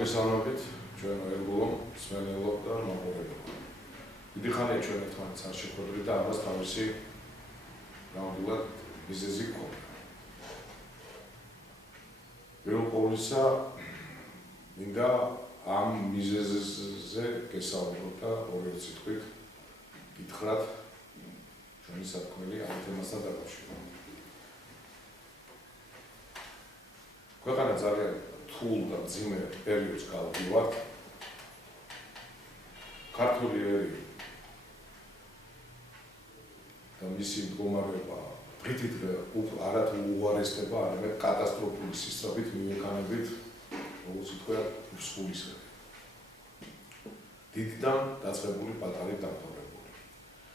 მოგესალმებით, ჩვენ ერგულომ, მსმენელობ და მოყურებელობ. დიდი ხანია ჩვენ ერთმანეთს არ შეხვედრით და ამას თავისი ნამდვილად მიზეზი ჰქონდა. პირველ ყოვლისა მინდა ამ მიზეზზე გესაუბროთ და ორი სიტყვით გითხრათ ჩვენი სათქმელი ამ თემასთან დაკავშირებით. ქვეყანა ძალიან რთულ და მძიმე პერიოდს გავდივართ. ქართული ერი და მისი მდგომარეობა დღითიდღე არათუ უარესდება, არამედ კატასტროფული სისწრაფით მივექანებით, როგორც ვთქვათ, მსხვილისები. დიდიდან დაწყებული პატარით დამთავრებული.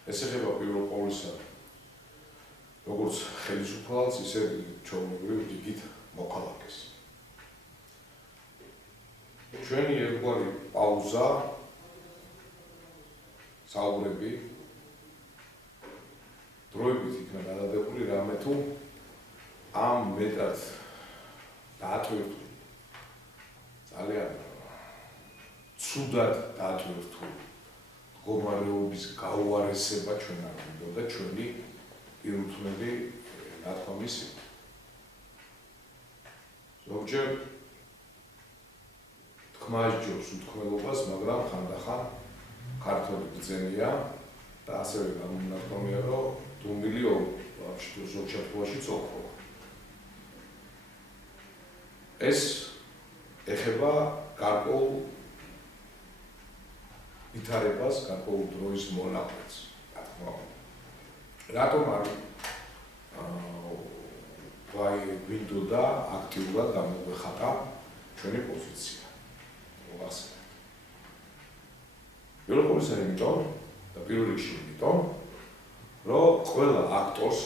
ეს ეხება პირველ ყოვლისა როგორც ხელისუფალს, ისე ჩვეულებრივ რიგით მოქალაქეს. ჩვენი ერთგვარი პაუზა, საუბრები დროებით იქნა გადადებული, რამე თუ ამ მეტად დაატვირთულ, ძალიან ცუდად დაატვირთულ მდგომარეობის გაუარესება ჩვენ არ გვინდოდა ჩვენი პირუთვნები ნათქვამის. ზოგჯერ თქმა სჯობს უთქმელობას, მაგრამ ხანდახან ქართული ბრძენია და ასევე გამონათქვამია, რომ დუმილი ზოგ შემთხვევაშიც ოქროა. ეს ეხება გარკვეულ ვითარებას, გარკვეულ დროის მონაკვეთს, რა თქმა უნდა. რატომ არ გვინდოდა აქტიურად გამოგვეხატა ჩვენი პოზიცია. პირველ ყოვლისა იმიტომ და პირველ რიგში იმიტომ, რომ ყველა აქტორს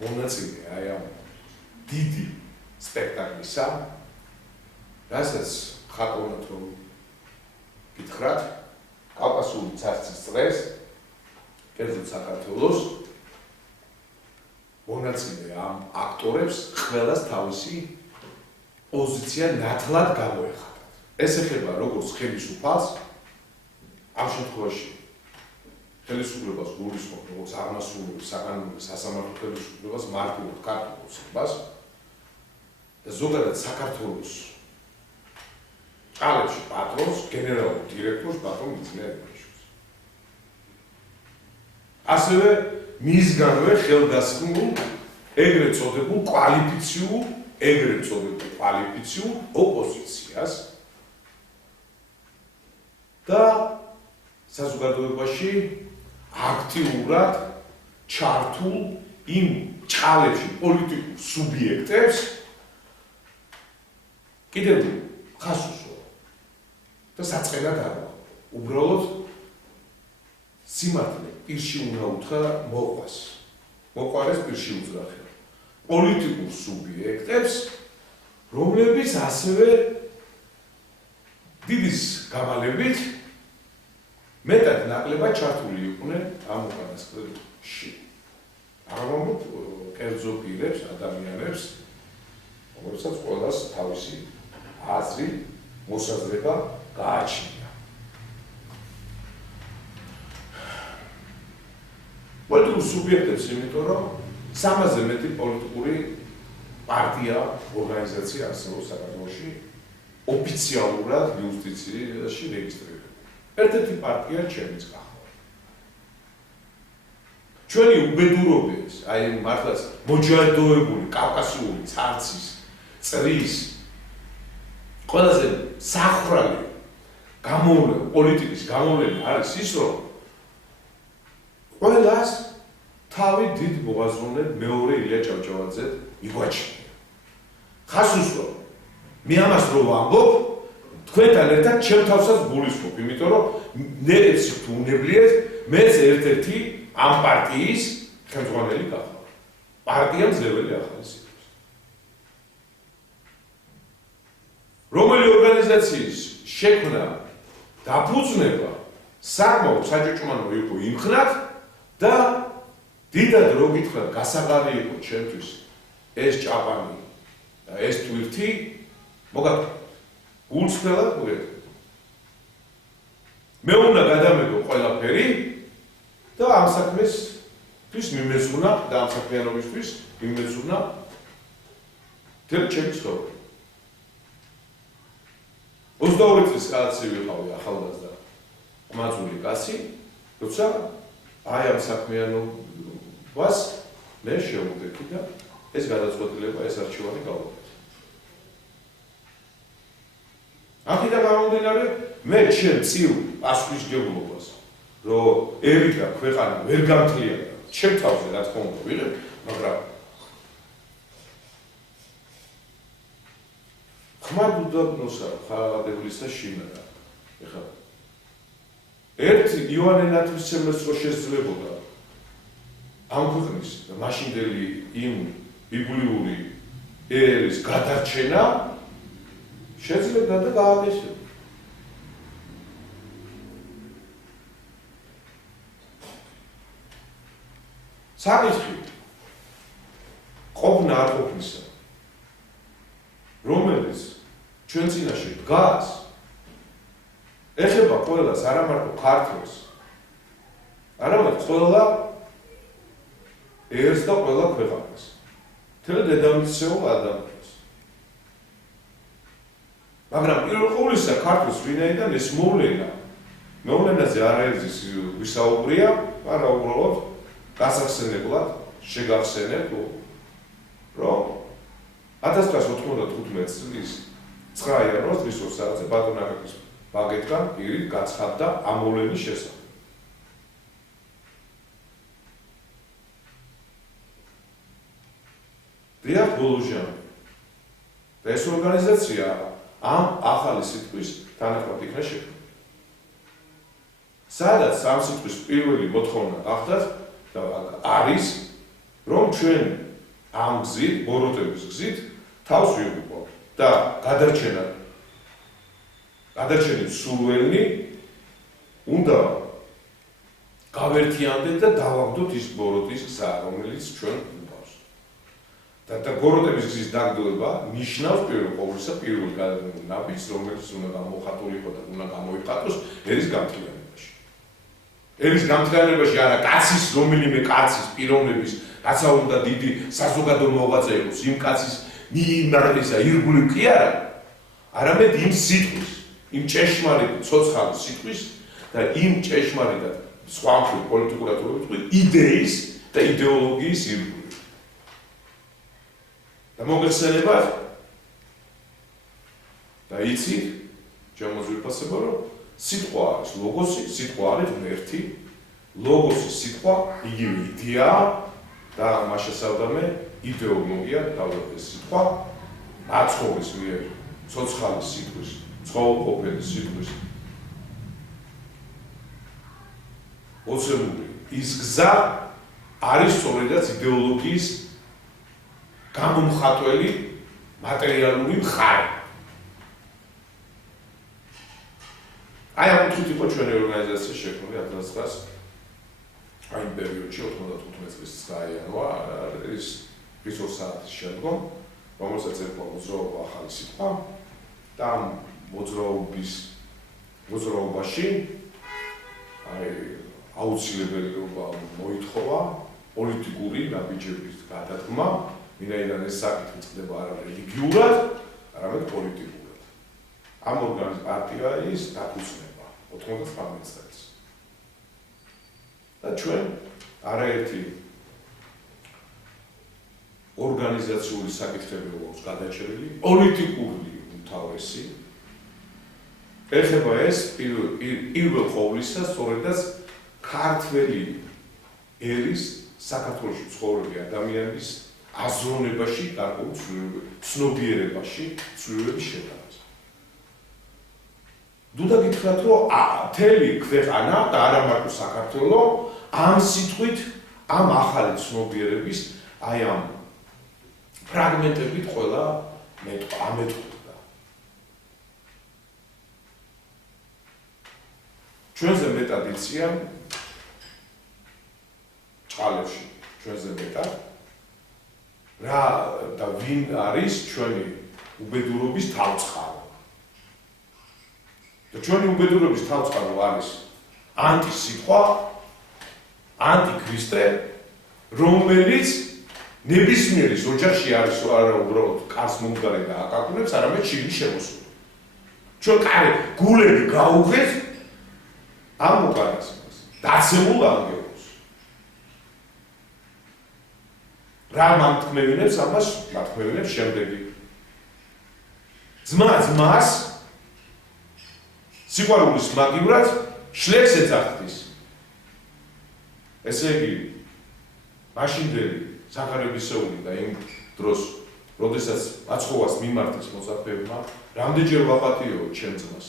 მონაწილე აი ამ დიდი სპექტაკლისა, რასაც ხატოვნად რომ გითხრათ, კავკასიური ცარცის წრეს, კერძოდ საქართველოს მონაწილე ამ აქტორებს ყველას თავისი პოზიცია ნათლად გამოეხატა. ეს ეხება როგორც ხელისუფალს, ამ შემთხვევაში ხელისუფლებას გულისხმობ, როგორც აღმასრულებელ საკანონმდებლო სასამართლო ხელისუფლებას, მარტივად ქართულ ოცნებას და ზოგადად საქართველოს ჭალებში პატრონს, გენერალურ დირექტორს ბატონ მიწნეევიჩს. ასევე მისგანვე ხელგასხმულ ეგრეთ წოდებულ კვალიფიციურ ოპოზიციას და საზოგადოებაში აქტიურად ჩართულ იმ ჭალებში პოლიტიკურ სუბიექტებს კიდევ ხას უსვა და საწყენად არ ვახო. უბრალოდ სიმართლე პირში უნდა უთხრა მოყვარეს პირში უძრახე პოლიტიკურ სუბიექტებს, რომლებიც ასევე დიდის გამალებით მეტად ნაკლებად ჩართული იყვნენ ამ უკანასკნელში. აღარ კერძო პირებს, ადამიანებს, რომელსაც ყველას თავისი აზრი, მოსაზრება გააჩნია. პოლიტიკურ სუბიექტებს, იმიტომ რომ 300-ზე მეტი პოლიტიკური პარტია, ორგანიზაცია არსებობს საქართველოში, ოფიციალურად იუსტიციაში რეგისტრირებული. ერთ-ერთი პარტია ჩემიც გახდა. ჩვენი უბედურობებს, აი მართლაც მოჯადოებული კავკასიური ცარცის წრის ყველაზე სახრალი გამოვლენა, პოლიტიკის გამოვლენა არის ის, რომ ყველას თავი დიდ მოაზროვნედ მეორე ილია ჭავჭავაძე იგვაჩნია. ხას უსვა, მე ამას რო ვამბობ, თქვენთან ერთად ჩემ თავსაც გულისხმობ, იმიტომ რომ ნერებს თუ უნებლიეთ, მეც ერთ-ერთი ამ პარტიის ხელმძღვანელი გახდა. პარტია მძლეველი ახალისებს. რომელი ორგანიზაციის შექმნა დაფუძნება საკმაოდ საჭუჭმანო იყო იმხნად და დიდად რო გითხრათ, გასაღარი იყო ჩემთვის ეს ჭაპანი და ეს ტვირთი, მოგაგ გულწრფელად გვერდით. მე უნდა გადამეგო ყველაფერი და ამ საქმესთვის მიმეცუნა და ამ საქმიანობისთვის მიმეცუნა თელ ჩემი ცხოვრება. 22 წლის კაცი ვიყავი ახალგაზრდა ყმაწვილი კაცი, როცა აი ამ საქმიანობას მე შევუდგები და ეს გადაწყვეტილება, ეს არჩევანი გავაკეთე. აქედან გამომდინარე, მე ჩემ წილ პასუხისმგებლობას, რომ ერი და ქვეყანა ვერ გამთლიანდა, ჩემ თავზე რა თქმა უნდა ვიღებ, მაგრამ ხმარ უდაბნოსა, ხადებლისა შინარა. ეხლა ერთ იოანე ნათლისმცემელს რო შესძლებოდა ამ ქვეყნის მაშინდელი იმ ბიბლიური ერის გადარჩენა შეძლებდა და გააგესებდა. საკითხი ყოფნა არ ყოფნისა, რომელიც ჩვენ წინაშე დგას, ეხება ყველას, არა მარტო ქართველს, არამედ ყველა ერს და ყველა ქვეყანას, მთელ დედამიწისეულ ადამიანს. მაგრამ პირველ ყოვლისა ქართულს ვინაიდან ეს მოვლენაზე არ ეძის ვისაუბრია, მაგრამ უბრალოდ გასახსენებლად შეგახსენებ, რომ 1995 წლის 9 იანვარს დღის 2 საათზე ბატონ აკაკის ბაგეთთან პირით გაცხადდა ამ მოვლენის შესახებ. დიახ, ბოლოჟანი. და ეს ორგანიზაცია ამ ახალი სიტყვის თანახმად იქნა შექმნილი. სადაც ამ სიტყვის პირველი მოთხოვნა გახდათ და არის, რომ ჩვენ ამ გზით, ბოროტების გზით თავს ვიღუპავთ და გადარჩენილი სურველი უნდა გავერთიანდეთ და დავაგდოთ ის ბოროტის გზა, რომელიც ჩვენ გვყავს. და ბოროტების გზის დაგდოება ნიშნავს პირველ ყოვლისა პირველ ნაბიჯს, რომელიც უნდა გამოხატულიყო და უნდა გამოიყატოს ერის გამთლიანებაში. ერის გამთლიანებაში არა კაცის, რომელიმე კაცის პიროვნების, რაცა უნდა დიდი საზოგადო მოღვაწე იყოს, იმ კაცის მიიმარისა ირგვლივ კი არა, არამედ იმ სიტყვის, იმ ჭეშმარიტ ცოცხალი სიტყვის და იმ ჭეშმარიტად სხვა მხრივ პოლიტიკურად იდეის და იდეოლოგიის ირგვლივ. და მოგეხსენებათ და იცით, ჩემს ვიფასებო, რომ სიტყვა არის ლოგოსი, სიტყვა არის ღმერთი, ლოგოსის სიტყვა იგივე იდეაა და მას შესაბამე იდეოლოგია დავწერეს სიტყვა მაცხოვრის მიერ ცოცხალი სიტყვის, ცხოველყოფილი სიტყვის ოცებული ის გზა არის სწორედაც იდეოლოგიის გამომხატველი მატერიალური მხარე. აი ამ კუთხით იყო ჩვენი ორგანიზაციის შექმნილი 1900 აი იმ პერიოდში 95 წლის 9 იანვარის 2 საათის შემდგომ, რომელსაც ერქვა მოძრაობა ახალი სიტყვა და ამ მოძრაობაში აი აუცილებელობა მოითხოვა პოლიტიკური ნაბიჯების გადადგმა, ვინაიდან ეს საკითხი წყდება არა რელიგიურად, არამედ პოლიტიკურად. ამ პარტიის დაფუძნება 99 წელს. და ჩვენ არაერთი ორგანიზაციული საკითხები გვაქვს გადაჭრილი, პოლიტიკური უმთავრესი. ეხება ეს პირველ ყოვლისა სწორედაც ქართველი ერის საქართველოში ცხოვრები ადამიანის აზროვნებაში, გარკვეულ ცნობიერებაში, ცნობიერების შეტანას. დუდა გითხრათ, რომ მთელი ქვეყანა და არა მარტო საქართველო ამ სიტყვით, ამ ახალი ცნობიერების, აი ამ ფრაგმენტებით ყველა ამეტყოდა. ჩვენზე მეტად იციან წყალებში, ჩვენზე მეტად რა და ვინ არის ჩვენი უბედურობის თავწყარო. და ჩვენი უბედურების თავწყარო არის ანტისიტყვა, ანტიქრისტე, რომელიც ნებისმიერის ოჯახში არის არა უბრალოდ კარს მომდგარი და აკაკუნებს, არამედ შიგნით შემოსული. ჩვენ კარი გულები გაუღეთ ამ უკანასკნელს, დაცემულ ანგელოზს. რა მათქმევინებს ამას? მათქმევინებს შემდეგი. ძმა ძმას სიყვარულის მაგივრად შლებს ეძახდის. ესე იგი, მაშინდელი სახარებისეული და იმ დროს, როდესაც მაცხოვას მიმართეს მოსახლეებმა, რამდენჯერ ვაპატიო ჩემ ძმას.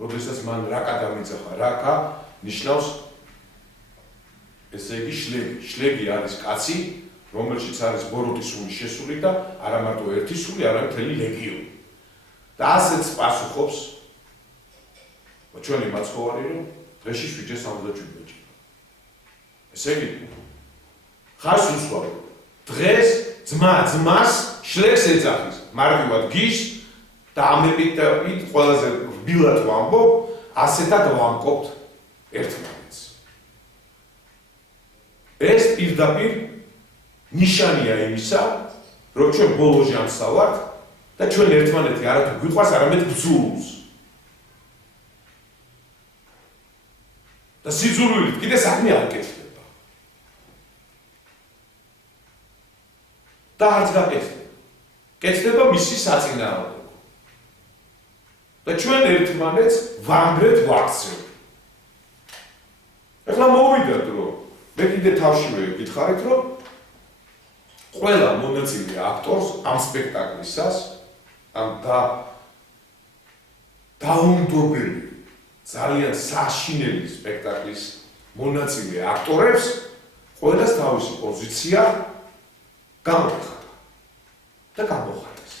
როდესაც მან რაკა დამიძახა, რაკა ნიშნავს ესე იგი შლეგი. შლეგი არის კაცი, რომელშიც არის ბოროტის სული შესული და არა მარტო ერთი სული, არამედ მთელი ლეგიონი. და ასეც პასუხობს ჩვენი მაცხოვარი, რომ დღეში 777 ბეჭი. ესე იგი, ხარს უსვამო. დღეს ძმა ძმას შლებს ეძახის, მარგივად გიშ და ამეპიტებით ყველაზე რბილად ვამბობ, ასეთად ვამკობთ ერთმანეთს. ეს პირდაპირ ნიშანია იმისა, რომ ჩვენ ბოლო ჟამსა ვართ და ჩვენ ერთმანეთი არათუ გვიყვარს, არამედ ბრძულობს. და სიძულვილით კიდე საქმე არ კეთდება. და არც გაკეთდება. კეთდება მისი საწინააღმდეგო. და ჩვენ ერთმანეთს ვანგრეთ ვაქცევთ. ეხლა მოვიდათ, რომ მე კიდე თავშივე გითხარით, რომ ყველა მონაწილე აქტორს ამ სპექტაკლისას, ამ დაუნდობელი, ძალიან საშინელი სპექტაკლის მონაწილე აქტორებს ყველას თავისი პოზიცია გამოხატა და გამოხატეს.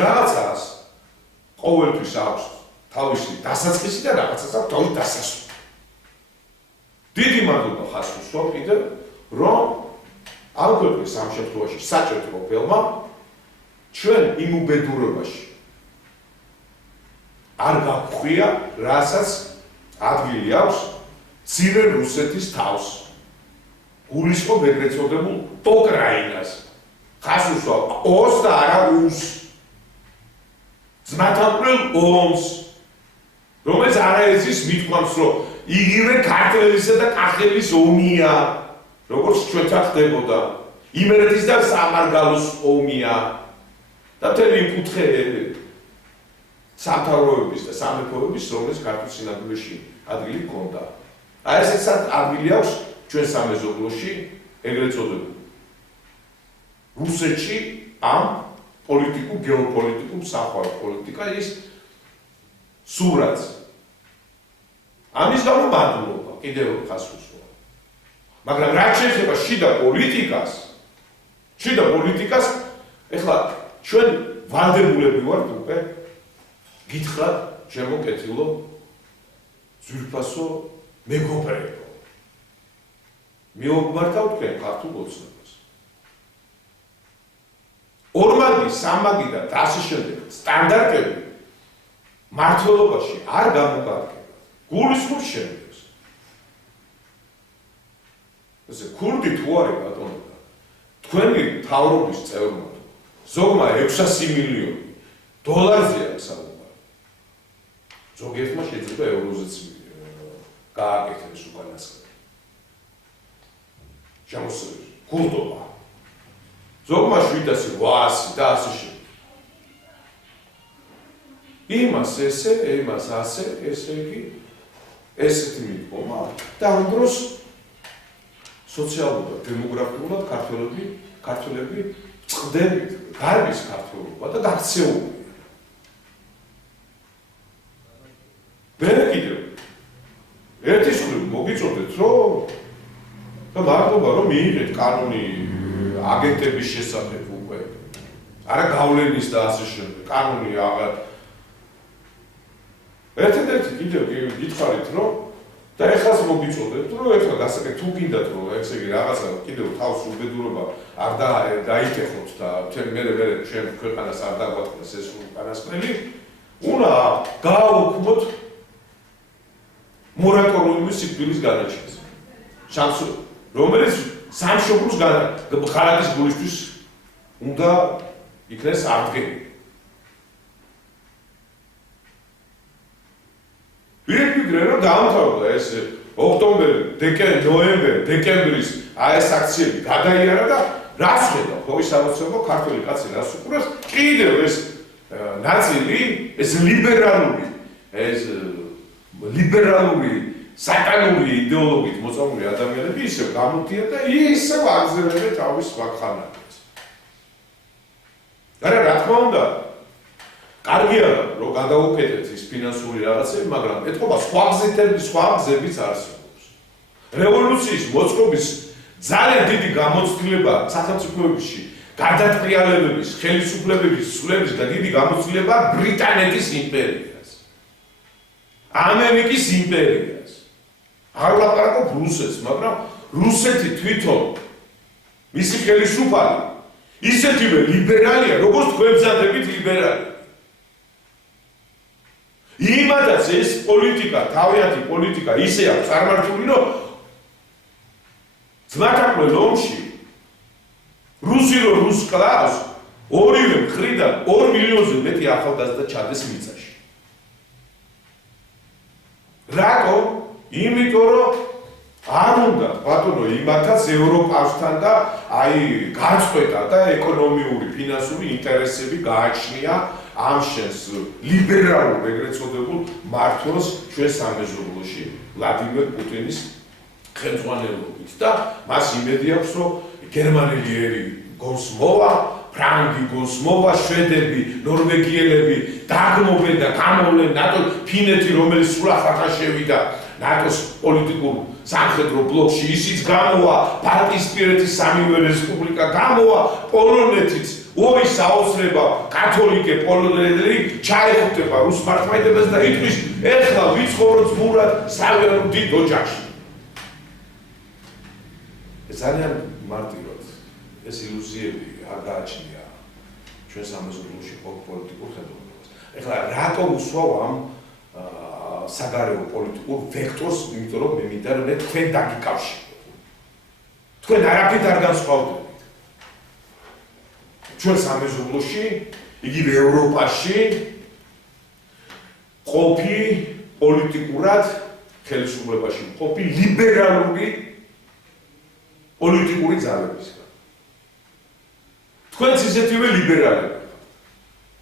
რაღაცას ყოველთვის აქვს თავისი დასაწყისი და რაღაცას აქვს თავისი დასასრული. დიდი მადლობა ხაზს უსვამ კიდევ, რომ ამ ქვეყნის ამ შემთხვევაში საჭირო პროფილმა ჩვენ იმ უბედურებაში არ გაგხვია, რასაც ადგილი აქვს მცირე რუსეთის თავს. გულისხმობ ეგრეთ წოდებულ ოკრაინას. ხაზს უსვამ ოს და არა უსს. ძმათამყრელ ომს, რომელიც არაერთის მithქვამს, რომ იგივე ქართველისა და კახეთის ომია, როგორც ჩვენთან ხდებოდა. იმერეთის და სამარგალოს ომია. და მთელი იმ კუთხე სამთავროების და სამეფოების, რომელიც ქართულ სინამდვილეში ადგილი ჰქონდა. აი ესეც ადგილი აქვს ჩვენ სამეზობლოში, ეგრეთ წოდებულ რუსეთში ამ პოლიტიკურ, გეოპოლიტიკურ საყვარელ პოლიტიკა ის სურათს. ამის გამო მადლობა, კიდევ ხაზს უსვამ. მაგრამ რაც შეეხება შიდა პოლიტიკას, ეხლა ჩვენ ვალდებულები ვართ უკვე გითხრათ შემოკეთილო ძვირფასო მეგობრებო. მიუგვართავთ თქვენ ქართულ ოცნებას. ორმაგი, სამაგი და ასე შემდეგ სტანდარტები მართლობაში არ გამოგარდება. გულისხმობ შემდეგს. ესე ქურდი თუ არის ბატონო, თქვენი მთავრობის წევრმა ზოგმა 600 მილიონი დოლარზეა საუბარი. ზოგიერთმა შეიძლება ევროზეც გააკეთოს უკანასკნელი. შემოსწრებს ქურდობა. ზოგმა 700 და ასე შემდეგ. იმას ესე, იმას ასე, ესე იგი ესეთი მიდგომა და ამ დროს სოციალურად, დემოგრაფიულად ქართველები წდებით გარბის ქართველობა და გაქცეულია. მე კიდევ ერთის მხრივ მოგიწოდეთ, რომ და მადლობა, რომ მიიღეთ კანონი აგენტების შესახებ უკვე. არა გავლენის და ასე შემდეგ. კანონი აღარ ერთადერთი კიდევ გითხარით, რომ და ეხლაც მოგიწოდეთ, რომ ეხლა გასაკეთე თუ გინდათ რომ ესე იგი რაღაცა კიდევ თავს უბედურება არ დაიკეხოთ და მე ჩემ ქვეყანას არ დაგვაწყდეს ეს უკანასკნელი, უნდა გააუქმოთ მორატორიუმის სიკვდილის განაჩენს. რომელიც სამშობლოს ღარატის გულისთვის უნდა იქნეს აღდგენილი. ვიფიქრე რომ დაამთავრდა ეს ოქტომბერი, ნოემბერი, დეკემბრის ეს აქციები გადაიარა და რაც ხედავ, ხო ის ამოცნობა ქართული კაცი რას უყურებს, კიდევ ეს ნაწილი, ეს ლიბერალური სატანური იდეოლოგიით მოწამული ადამიანები ისევ გამოდიან და ისევ აგზელებენ თავის ვაკხანას. რა თქმა უნდა, კარგია რომ გადაუკეთეთ ის ფინანსური რაღაცები, მაგრამ ეთქობა სხვა გზებიც არსებობს. რევოლუციის მოწყობის ძალიან დიდი გამოცდილება სახელმწიფოებში, გადატრიალებების, ხელისუფლებების ცვლების და დიდი გამოცდილება ბრიტანეთის იმპერიას, ამერიკის იმპერიას. არ ვლაპარაკობ რუსეთს, მაგრამ რუსეთი თვითონ მისი ხელისუფალი ისეთივე ლიბერალია, როგორც თქვენ ბრძანდებით ლიბერალია. იმადაც ეს პოლიტიკა, თავიანთი პოლიტიკა ისე აქვს წარმართული, რომ ძმათაკველ ომში რუსი რო რუსს კლავს, ორივე მხრიდან 2 მილიონზე მეტი ახალგაზრდა ჩადეს მიწაში. რატო? იმიტომ რომ არ უნდა ბატონო იმათაც ევროპასთან და გაწყვეტა და ეკონომიური, ფინანსური ინტერესები გააჩნია ამ შენს ლიბერალურ ეგრეთ წოდებულ მართლს ჩვენ სამეზობლოში ვლადიმერ პუტინის ხელმძღვანელობით და მას იმედი აქვს რომ გერმანელი ერი გონს მოვა, ფრანგი გონს მოვა, შვედები, ნორვეგიელები დაგმობენ და გამოვლენ ნატო, ფინეთი რომელიც სულ ახლა შევიდა ნატოს პოლიტიკურ სამხედრო ბლოკში ისიც გამოვა, ბალტიისპირეთის სამივე რესპუბლიკა გამოვა, პოლონეთიც ორი საოცრება კათოლიკე პოლონელები ჩაეხუტება რუს მართლმადიდებლებს და იტყვის ეხლა ვიცხოვროთ მურად სავერულ დიდ ოჯახში. ძალიან მარტივად ეს ილუზიები არ გააჩნია ჩვენ სამეზობლოში პოლიტიკურ ხელოვნებას. ეხლა რატომ უსვავ ამ საგარეო პოლიტიკურ ვექტორს, იმიტომ რომ მე მინდა რომ თქვენ დაგიკავშიროთ. თქვენ არაფრით არ განსხვავდებთ. ჩვენ სამეზობლოში, იგივე ევროპაში ყოფი პოლიტიკურად ხელისუფლებაში ყოფი ლიბერალური პოლიტიკური ძალებისგან. თქვენც ისეთივე ლიბერალები.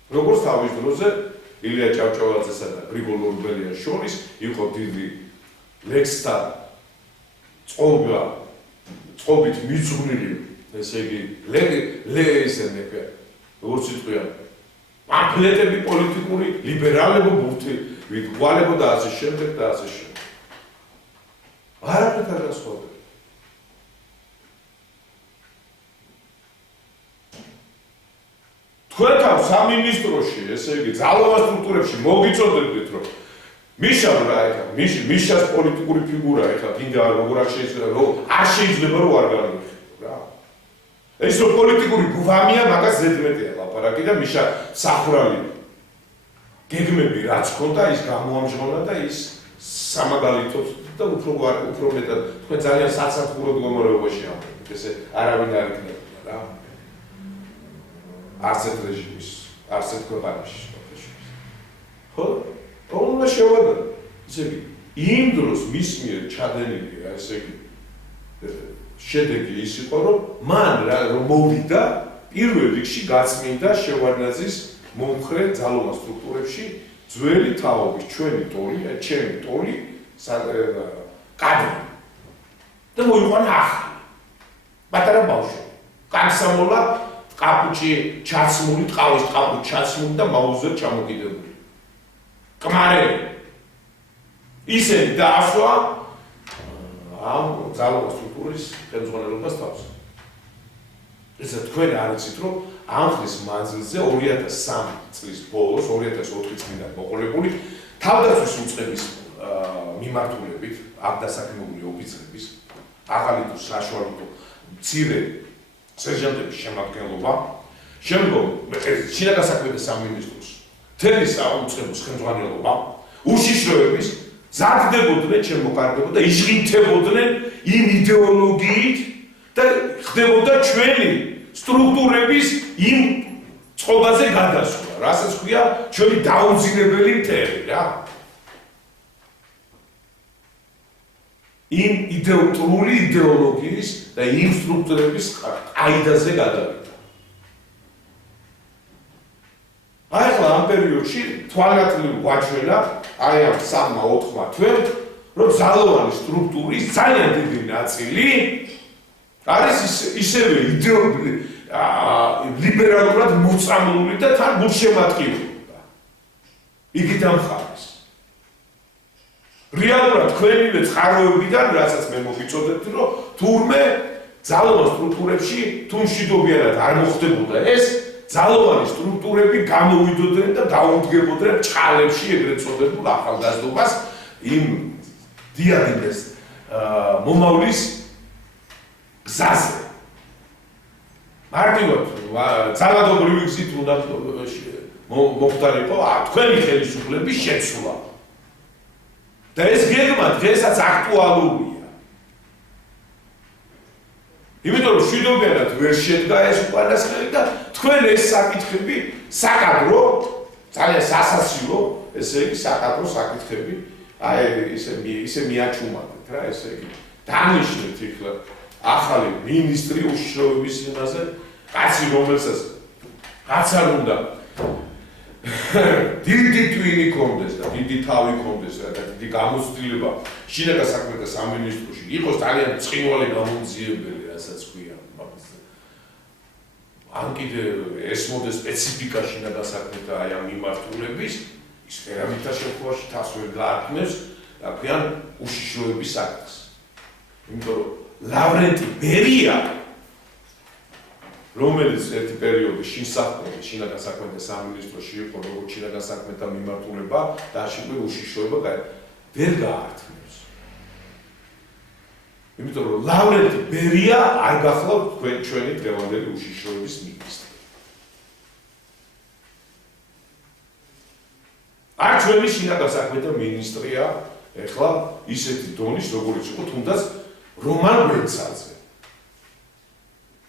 როგორც თავის დროზე ილია ჭავჭავაძესა და გრიგოლ ორბელიანს შორის იყო დიდი ლექსთა წყობით მიძღვნილი, ესე იგი ესენები, როგორც იტყვიან, პამფლეტები პოლიტიკური, ლიბერალებო ბურთი, გვალებო და ასე შემდეგ და ასე შემდეგ. არაფრით არ განსხვავდება. თქვენთან სამინისტროში, ესე იგი, ძალოვან სტრუქტურებში მოგიწოდებდით, რომ მიშამ რა ეხა, მიშას პოლიტიკური ფიგურა ეხა, კიდე როგორ არ შეიძლება რომ არ განვიხილო რა. ეს რო პოლიტიკური გვამია, მაგას ზედმეტია ლაპარაკი და მიშა სახვრალი გეგმები რაც ქონდა, ის გამოამჟღავნა და ის სამაგალითოდ და უფრო მეტად თქვენ ძალიან საცალფურო მდგომარეობაში ამბობთ, ესე არავინ არ იქნება რა. არც ერთ რეჟიმის, არც ერთ ქვეყანაში შეფასებით. ხო? უნდა შევადაროთ. ესე იგი, იმ დროს მის მიერ ჩადენილი, ესე იგი, შედეგი ის იყო, რომ მან რომ მოვიდა პირველ რიგში გაწმინდა შევარდნაძის მომხრე ძალოვან სტრუქტურებში ძველი თაობის ჩვენი ტოლი, ჩემი ტოლი, კადრი. და მოიყვანა ახალი. პატარა ბავშვი. კანსამოლა კაპუჩი ჩაცმული, ტყავის კაპუჩი ჩაცმული და მაუზერ ჩამოკიდებული. კმარელი. ისინი დაასვა ამ ძალოვან სტრუქტურის ხელმძღვანელობას თავს. ესე თქვენ არ იცით, რომ ამ ხნის მანძილზე 2003 წლის ბოლოს, 2004 წლიდან მოყოლებული თავდაცვის უწყების მიმართულებით აქ დასაქმებული ოფიცრების ახალი თუ საშუალო თუ მცირე სერჟანტების შემადგენლობა შემდგომ შინაგან საქმეთა სამინისტროს მთელი საუწყებო ხელმძღვანელობა უშიშროების ზარდებოდნენ შემოკარდებოდა და იშღინთებოდნენ იმ იდეოლოგიით და ხდებოდა ჩვენი სტრუქტურების იმ წყობაზე გადასვლა, რასაც ქვია ჩვენი დაუძინებელი მთელი რა. იმ იდეოლოგიური იდეოლოგიის და იმ სტრუქტურების ყაიდაზე გადავიდა. აი ახლა ამ პერიოდში თვალგატლივ გვაჩვენა აი ამ 3-4 თვემ, რომ ძალოვანი სტრუქტურის ძალიან დიდი ნაწილი არის ისევე ლიბერალურად მოწამლული და თან გულშემატკივრია. იგი დამხარეს. რეალურად თქვენივე წყაროებიდან, რასაც მე მოგიწოდებთ, რომ თურმე ძალოვან სტრუქტურებში თუ მშვიდობიანად არ მოხდებოდა ეს, ძალოვანი სტრუქტურები გამოვიდოდნენ და დაუდგებოდნენ ჭყალებში ეგრეთ წოდებულ ახალგაზრდობას იმ დიადინეს მომავლის გზაზე. მარტივად ძალადობრივი გზით უნდა მოხდარიყო თქვენი ხელისუფლების შეცვლა. და ეს გეგმა დღესაც აქტუალურია. იმიტომ რომ მშვიდობიანად ვერ შედგა ეს უკანასკნელი და თქვენ ეს საკითხები საკადრო ძალიან სასაცილო, ესე იგი საკადრო საკითხები აი ისე მიაჩუმადეთ რა, ესე იგი დანიშნეთ იქლა ახალი მინისტრი უშიშროების იმაზე, კაცი რომელსაც რაც არ უნდა დიდი ტვინი კონდეს და დიდი თავი კონდეს და დიდი გამოცდილება შინაგან საქმეთა სამინისტროში იყოს ძალიან ცხინვალე გამომძიებელი, რასაც ქვია. ან კიდე ეს მოდე სპეციფიკა შინაგან საქმეთა აი ამ მიმართულების ის ფერავითა შემთხვევაში თავს ვერ გააქმნებს და ქვიან უშიშროების საკითხს. იმიტომ რომ ლავრენტი ბერია რომელიც ერთი პერიოდი შინაგან საქმეთა სამინისტროში იყო როგორც შინაგან საქმეთა მიმართულება და ასევე უშიშროება ვერ გაართმევს. იმიტომ რომ ლავრენტი ბერია არ გახლავთ ჩვენი დღევანდელი უშიშროების მინისტრი. არ ჩვენი შინაგან საქმეთა მინისტრია ეხლა ისეთი დონის როგორც იყო თუნდაც რომან ბრენცაძე.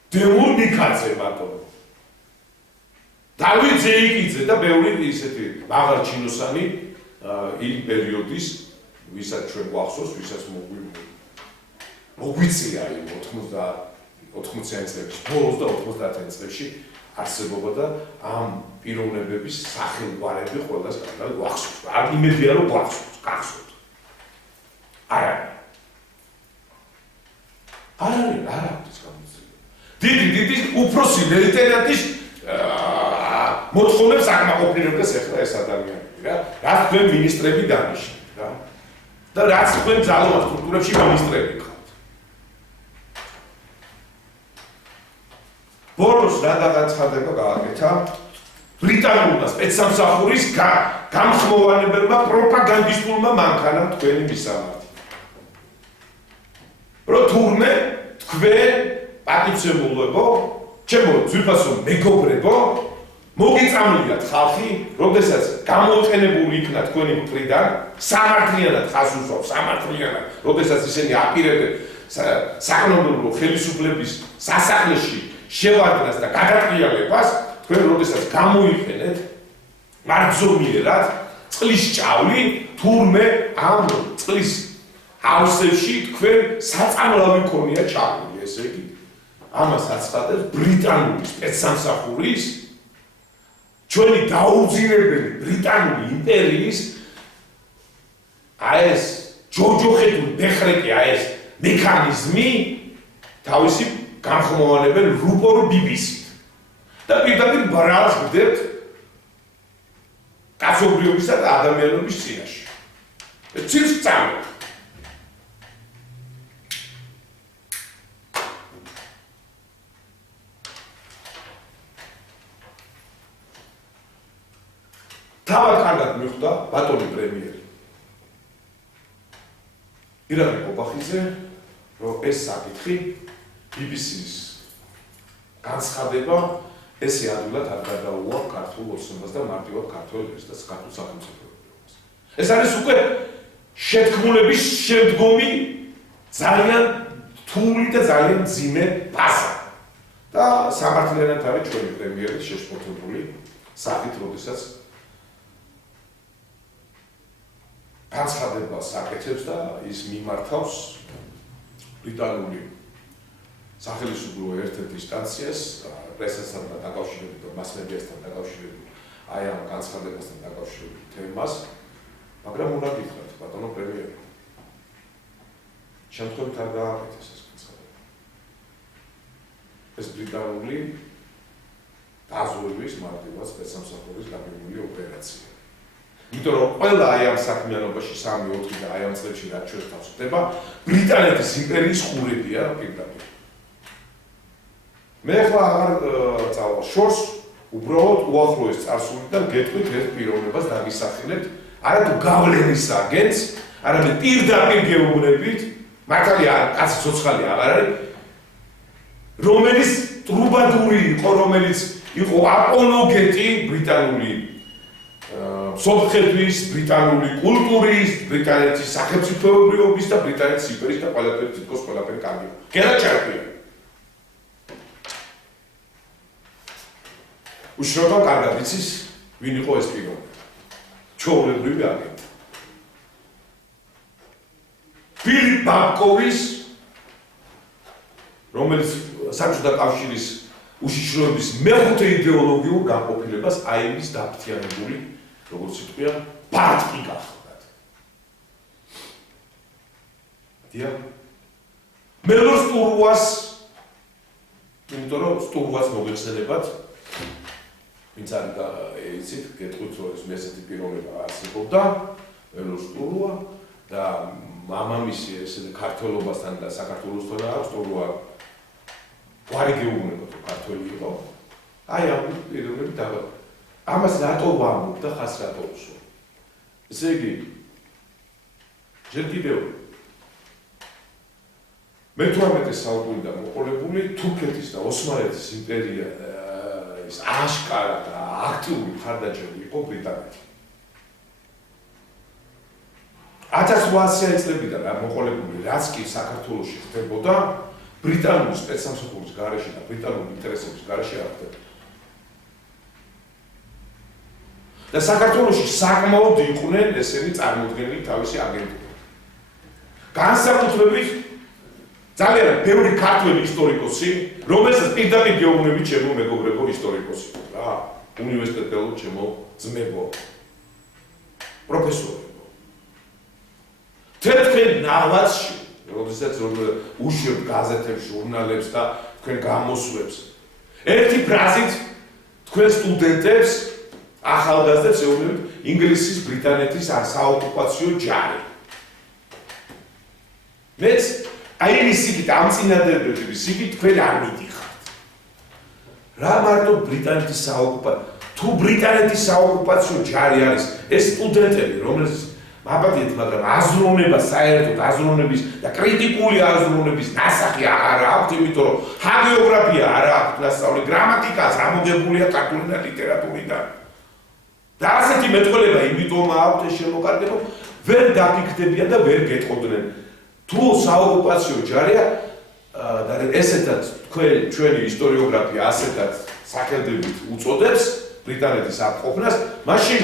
დემურ ნიკაძე ბატონო. დავით ზეიკიძე და ბევრი ისეთი მაღალჩინოსანი იმ პერიოდის ვისაც ჩვენ გვახსოვს, ვისაც მოგვიწია იმ 80-იანი წლების ბოლოს და 90-იანი წლებში არსებობა და ამ პიროვნებების სახელგვარები ყველას კარგად გვახსოვს. არ იმედია რომ გვახსოვს, გახსოვთ. არა. არ არის გამოძიება. დიდი უფროსი ლეიტენანტის მოთხოვნებს აკმაყოფილებს ახლა ეს ადამიანები რა. რაც თქვენ მინისტრები დანიშნეთ რა. და რაც თქვენ ძალოვან სტრუქტურებში მინისტრები ხართ. ბოლოს რა დაგაცხადება გააკეთა ბრიტანულმა სპეცსამსახურის გამხმოვანებელმა პროპაგანდისტულმა მანქანამ თქვენი მისამართი. რომ თურმე თქვენ პატივცემულებო, ჩემო ძვირფასო მეგობრებო, მოგიწამლიათ ხალხი, როდესაც გამოყენებული იქნა თქვენი მხრიდან, სამართლიანად ხაზს უსვამს, სამართლიანად, როდესაც ისინი აპირებენ საკანონმდებლო ხელისუფლების სასახლეში შევარდნას და გადატრიალებას, თქვენ როდესაც გამოიყენეთ მარცომიერად წყლის ჭავლი, თურმე ამ წყლის ავსებში თქვენ საწამლავი ქონია ჩაყოლი, ესე იგი ამას აცხადებს ბრიტანული სპეცსამსახურის ჩვენი დაუძინებელი ბრიტანული იმპერიის ეს ჯოჯოხეთული ბეხრეკი ეს მექანიზმი თავისი გამხმოვანებელ რუპორ BBC-ით და პირდაპირ ბრალს ვდებთ კაცობრიობისა და ადამიანობის წინაშე. ცილს წამოთ. თავად კარგად მიხვდა ბატონი პრემიერი. ირაკლი კობახიძე, რომ ეს საკითხი BBC-ის განცხადება ესე ადვილად არ გადაუვა ქართულ ოცნებას და მარტივად ქართველებს და ქართულ სახელმწიფოებს. ეს არის უკვე შეთქმულების შემდგომი ძალიან რთული და ძალიან მძიმე ფაზა. და სამართლიანად არის ჩვენი პრემიერის შეშფოთებული სახით, როდესაც განცხადებას აკეთებს და ის მიმართავს ბრიტანული სახელმწიფო ერთ-ერთ ინსტანციას, პრესასთან დაკავშირებით და მასმედიასთან დაკავშირებით, აი ამ განცხადებასთან დაკავშირებით თემას, მაგრამ უნდა გითხრათ, ბატონო პრემიერი. შემთხვევით არ გააკეთეს ეს განცხადება. ეს ბრიტანული დაზვერვის მარტივად სპეცსამსახურის გაბმული ოპერაცია. იმიტომ რომ ყველა აი ამ საქმიანობაში 3-4 და აი ამ წლებში რაც ჩვენ თავს ხდება, ბრიტანეთის იმპერიის ხურებია პირდაპირ. მე ახლა აღარ წავალ შორს, უბრალოდ უახლოეს წარსულიდან გეტყვით ერთ პიროვნებას დაგისახელეთ, არათუ გავლენის აგენტს, არამედ პირდაპირ გეუბნებით, მართალია კაცი ცოცხალი აღარ არის, რომელიც ტრუბადური იყო, რომელიც იყო აპოლოგეტი ბრიტანული სოფხედვის, ბრიტანული კულტურის, ბრიტანეთის სახელმწიფოებრიობის და ბრიტანეთის იმპერიის და ყველაფერი თითქოს ყველაფერი კარგია. გენაჩარკია. უშუალოდ კარგად იცის, ვინ იყო ეს პიროვნება. ჩვეულებრივი აგენტი. ფილიპ ბაბკოვის, რომელიც საბჭოთა კავშირის უშიშროების მეხუთე იდეოლოგიურ განყოფილებას აიმის დაფრთხიანებული, როგორც იტყვია, პარტი გახლდათ. დიახ. მელორ სტურუას, იმიტომ რომ სტურუას მოგეხსენებათ, ვინც არის იცით, გეტყვით რომ ეს მესეთი პიროვნება არსებობდა, მელორ სტურუა და მამამისი ესე ქართველობასთან და საქართველოსთან აქვს სტურუა ვარი გეუბნებათ რომ ქართველი იყო. აი ამ პიროვნებით დაბა. ამას რატო ვამბობ და ხას რატო ვსვამ? ესე იგი, ჯერ კიდევ მე-18 საუკუნიდან მოყოლებული თურქეთის და ოსმალეთის იმპერია ის აშკარა და აქტიური მხარდაჭერა იყო ბრიტანეთი. 1800 წლებიდან მოყოლებული რაც კი საქართველოში ხდებოდა, ბრიტანული სპეცსამსახურის გარეშე და ბრიტანული ინტერესების გარეშე არ ხდებოდა. და საქართველოში საკმაოდ იყვნენ ესენი წარმოდგენილი თავისი აგენტები. განსაკუთრებით ძალიან ბევრი ქართველი ისტორიკოსი, რომელსაც პირდაპირ გეუბნებით ჩემო მეგობრებო ისტორიკოსი რა, უნივერსიტეტელო ჩემო ძმებო, პროფესორებო. თეთრ ნავაზში, როდესაც უშვებთ გაზეთებს, ჟურნალებს და თქვენ გამოსვლებს, ერთი ფრაზით თქვენ სტუდენტებს ახალგაზრდებს ეუბნებით ინგლისის ბრიტანეთის საოკუპაციო ჯარი. მეც აი ეს იქით ამ წინადადებების იქით თქვენ არ მიდიხართ. რა მარტო ბრიტანეთის საოკუპაციო, თუ ბრიტანეთის საოკუპაციო ჯარი არის ეს სტუდენტები, რომელსაც მაბადეთ, მაგრამ აზროვნება საერთოდ აზროვნების და კრიტიკული აზროვნების ნასახი აღარ აქვს, იმიტომ რომ ჰაგეოგრაფია არ აქვს ნასწავლი, გრამატიკას ამოგებულია ქართული და ლიტერატურიდან. და ასეთი მეტყველება იმიტომ აქვთ ეს შემოკარგება, ვერ დაფიქრდებიან და ვერ გეტყობდნენ. თუ საოკუპაციო ჯარია და ესეთაც ჩვენი ისტორიოგრაფია ასეთაც სახელდებით უწოდებს ბრიტანეთის აპყოფნას, მაშინ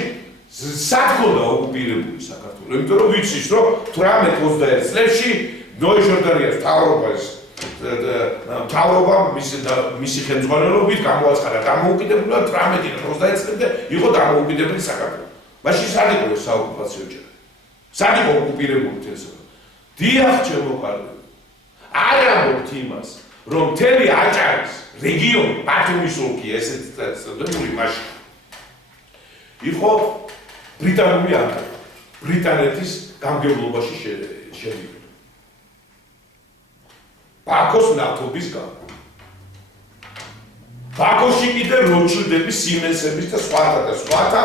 სად ქონდა ოკუპირებული საქართველო? იმიტომ რომ ვიცის, რომ 18-21 წლებში ნოე-ჟორდანიას მთავრობა მისი ხელმძღვანელობით გამოაცხადა დამოუკიდებლობა 18-21 წლამდე იყო დამოუკიდებელი საქართველო. მაშინ სად იყო ეს საოკუპაციო ჯარი? სად იყო ოკუპირებული თესო? დიახ, ჩემო კარგო. არ ამბობთ იმას, რომ მთელი აჭარის რეგიონი, ბათუმის ოლქი, ესეც წოდებული მაშინ იყო ბრიტანული აკრა, ბრიტანეთის გამგებლობაში შედიოდა. ბაქოს ნავთობის გამო. ბაქოში კიდე როჩილდების, სიმენსების და სხვათა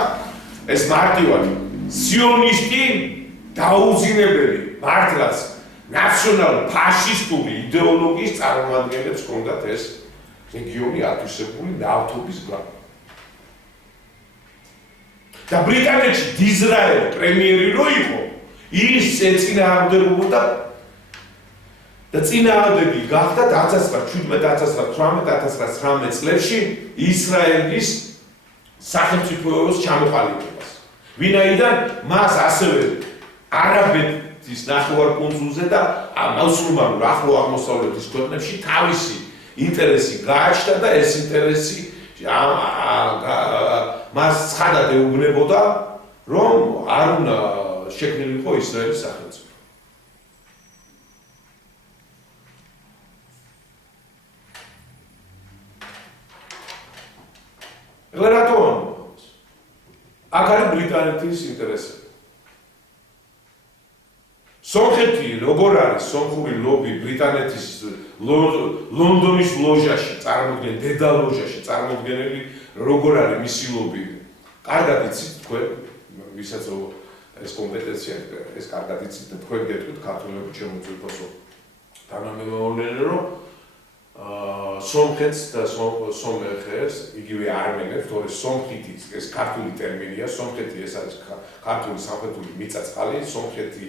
ეს მარტივად სიონისტი დაუძინებელი მართლაც ნაციონალ ფაშისტური იდეოლოგიის წარმომადგენლებს ჰქონდათ ეს რეგიონი ათვისებული ნავთობის გამო. და ბრიტანეთში დიზრაელი პრემიერი რო იყო, ის ეწინააღმდეგებოდა და წინააღმდეგი გახდა 1917-1918 წლებში ისრაელის სახელმწიფოების ჩამოყალიბებას. ვინაიდან მას ასევე არაბეთის ნახევარკუნძულზე და მუსულმანურ ახლო აღმოსავლეთის ქვეყნებში თავისი ინტერესი გააჩნდა და ეს ინტერესი მას ცხადად ეუბნებოდა, რომ არ უნდა შექმნილიყო ისრაელის სახელმწიფო. ეხლა რატო ამბობს? აქ არის ბრიტანეთის ინტერესები. სომხეთი როგორ არის სომხური ლობი ბრიტანეთის ლონდონის ლოჟაში წარმოდგენილი, დედა ლოჟაში წარმოდგენილი, როგორ არის მისი ლობი? კარგად იცით თქვენ, ვისაც ეს კომპეტენცია, ეს კარგად იცით და თქვენ გეტყვით ქართველები შემოწმებასო. თანამემამულე რომ სომხეთს და სომხებს, იგივე არმენებს, თორე სომხეთი ეს ქართული ტერმინია, სომხეთი ეს არის ქართული სამხედრული მიწა-წყალი, სომხეთი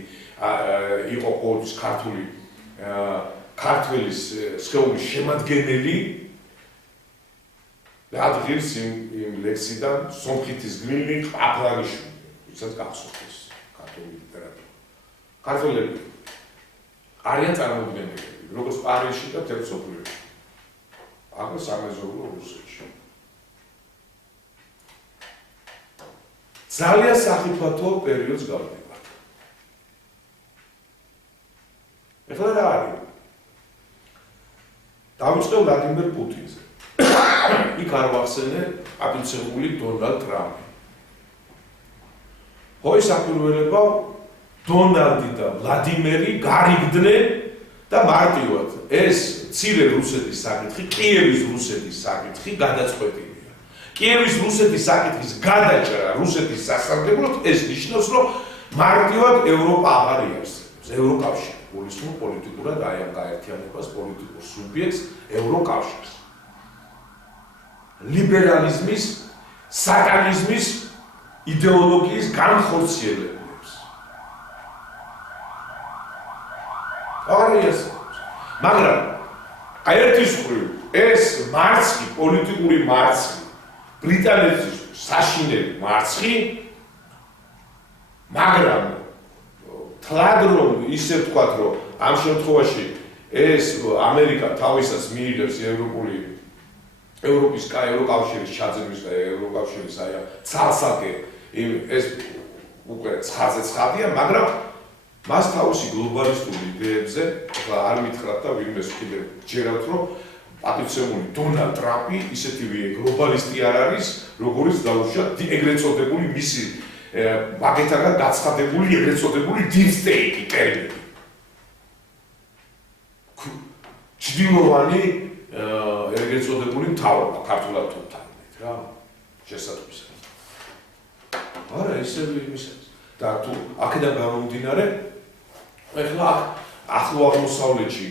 იყო ყოველთვის ქართველის სხეულის შემადგენელი და ადგილს იმ ლექსიდან სომხეთის გმირი აფრანიშვილი, ვისაც გახსოვთ ეს ქართული ლიტერატურა. ქართველები არიან წარმოდგენილები, როგორც პარიზში და მთელ მსოფლიოში. აგრე სამეზობლო რუსეთში. ძალიან სახიფათო პერიოდს გავდივართ. ეხლა რა არის? დავიწყე ვლადიმერ პუტინზე. იქ არ ვახსენე აპინცებული დონალდ ტრამპი. ხო ის საქმიანობა დონალდი და ვლადიმერი გარიგდნენ და მარტივად ეს მცირე რუსეთის საკითხი, კიევის რუსეთის საკითხი გადაწყვეტილია. კიევის რუსეთის საკითხის გადაჭრა რუსეთის სასარგებლოდ ეს ნიშნავს, რომ მარტივად ევროპა აღარ იარსებობს. ევროკავშირი გულისხმობს პოლიტიკურად აი ამ გაერთიანებას, პოლიტიკურ სუბიექტს ევროკავშირს. ლიბერალიზმის, სატანიზმის იდეოლოგიის განხორციელებს. აღარ იარსებობს. მაგრამ აი ერთის მხრივ ეს მარცხი, პოლიტიკური მარცხი, ბრიტანეთის საშინელი მარცხი, მაგრამ თლად რომ ისე ვთქვათ, რომ ამ შემთხვევაში ეს ამერიკა თავისას მიიღებს ევროპის ევროკავშირის ჩაძირვის და ევროკავშირის აი ცალსაკე ეს უკვე ცხადზე ცხადია, მაგრამ მას თავისი გლობალისტური იდეებზე არ მითხრათ და ვინმეს კიდევ ჯერავთ, რომ პატივცემული დონალდ ტრამპი ისეთივე გლობალისტი არ არის, როგორიც დაუშვათ ეგრეთ წოდებული მისი მაგეთაგან გაცხადებული ეგრეთ წოდებული deep state ტერმინი. ჩრდილოვანი ეგრეთ წოდებული მთავრობა ქართულად თუ თანხმით რა შესაძლოა. არა ისევ იმისაც და თუ აქედან გამომდინარე ეხლა ახლო აღმოსავლეთში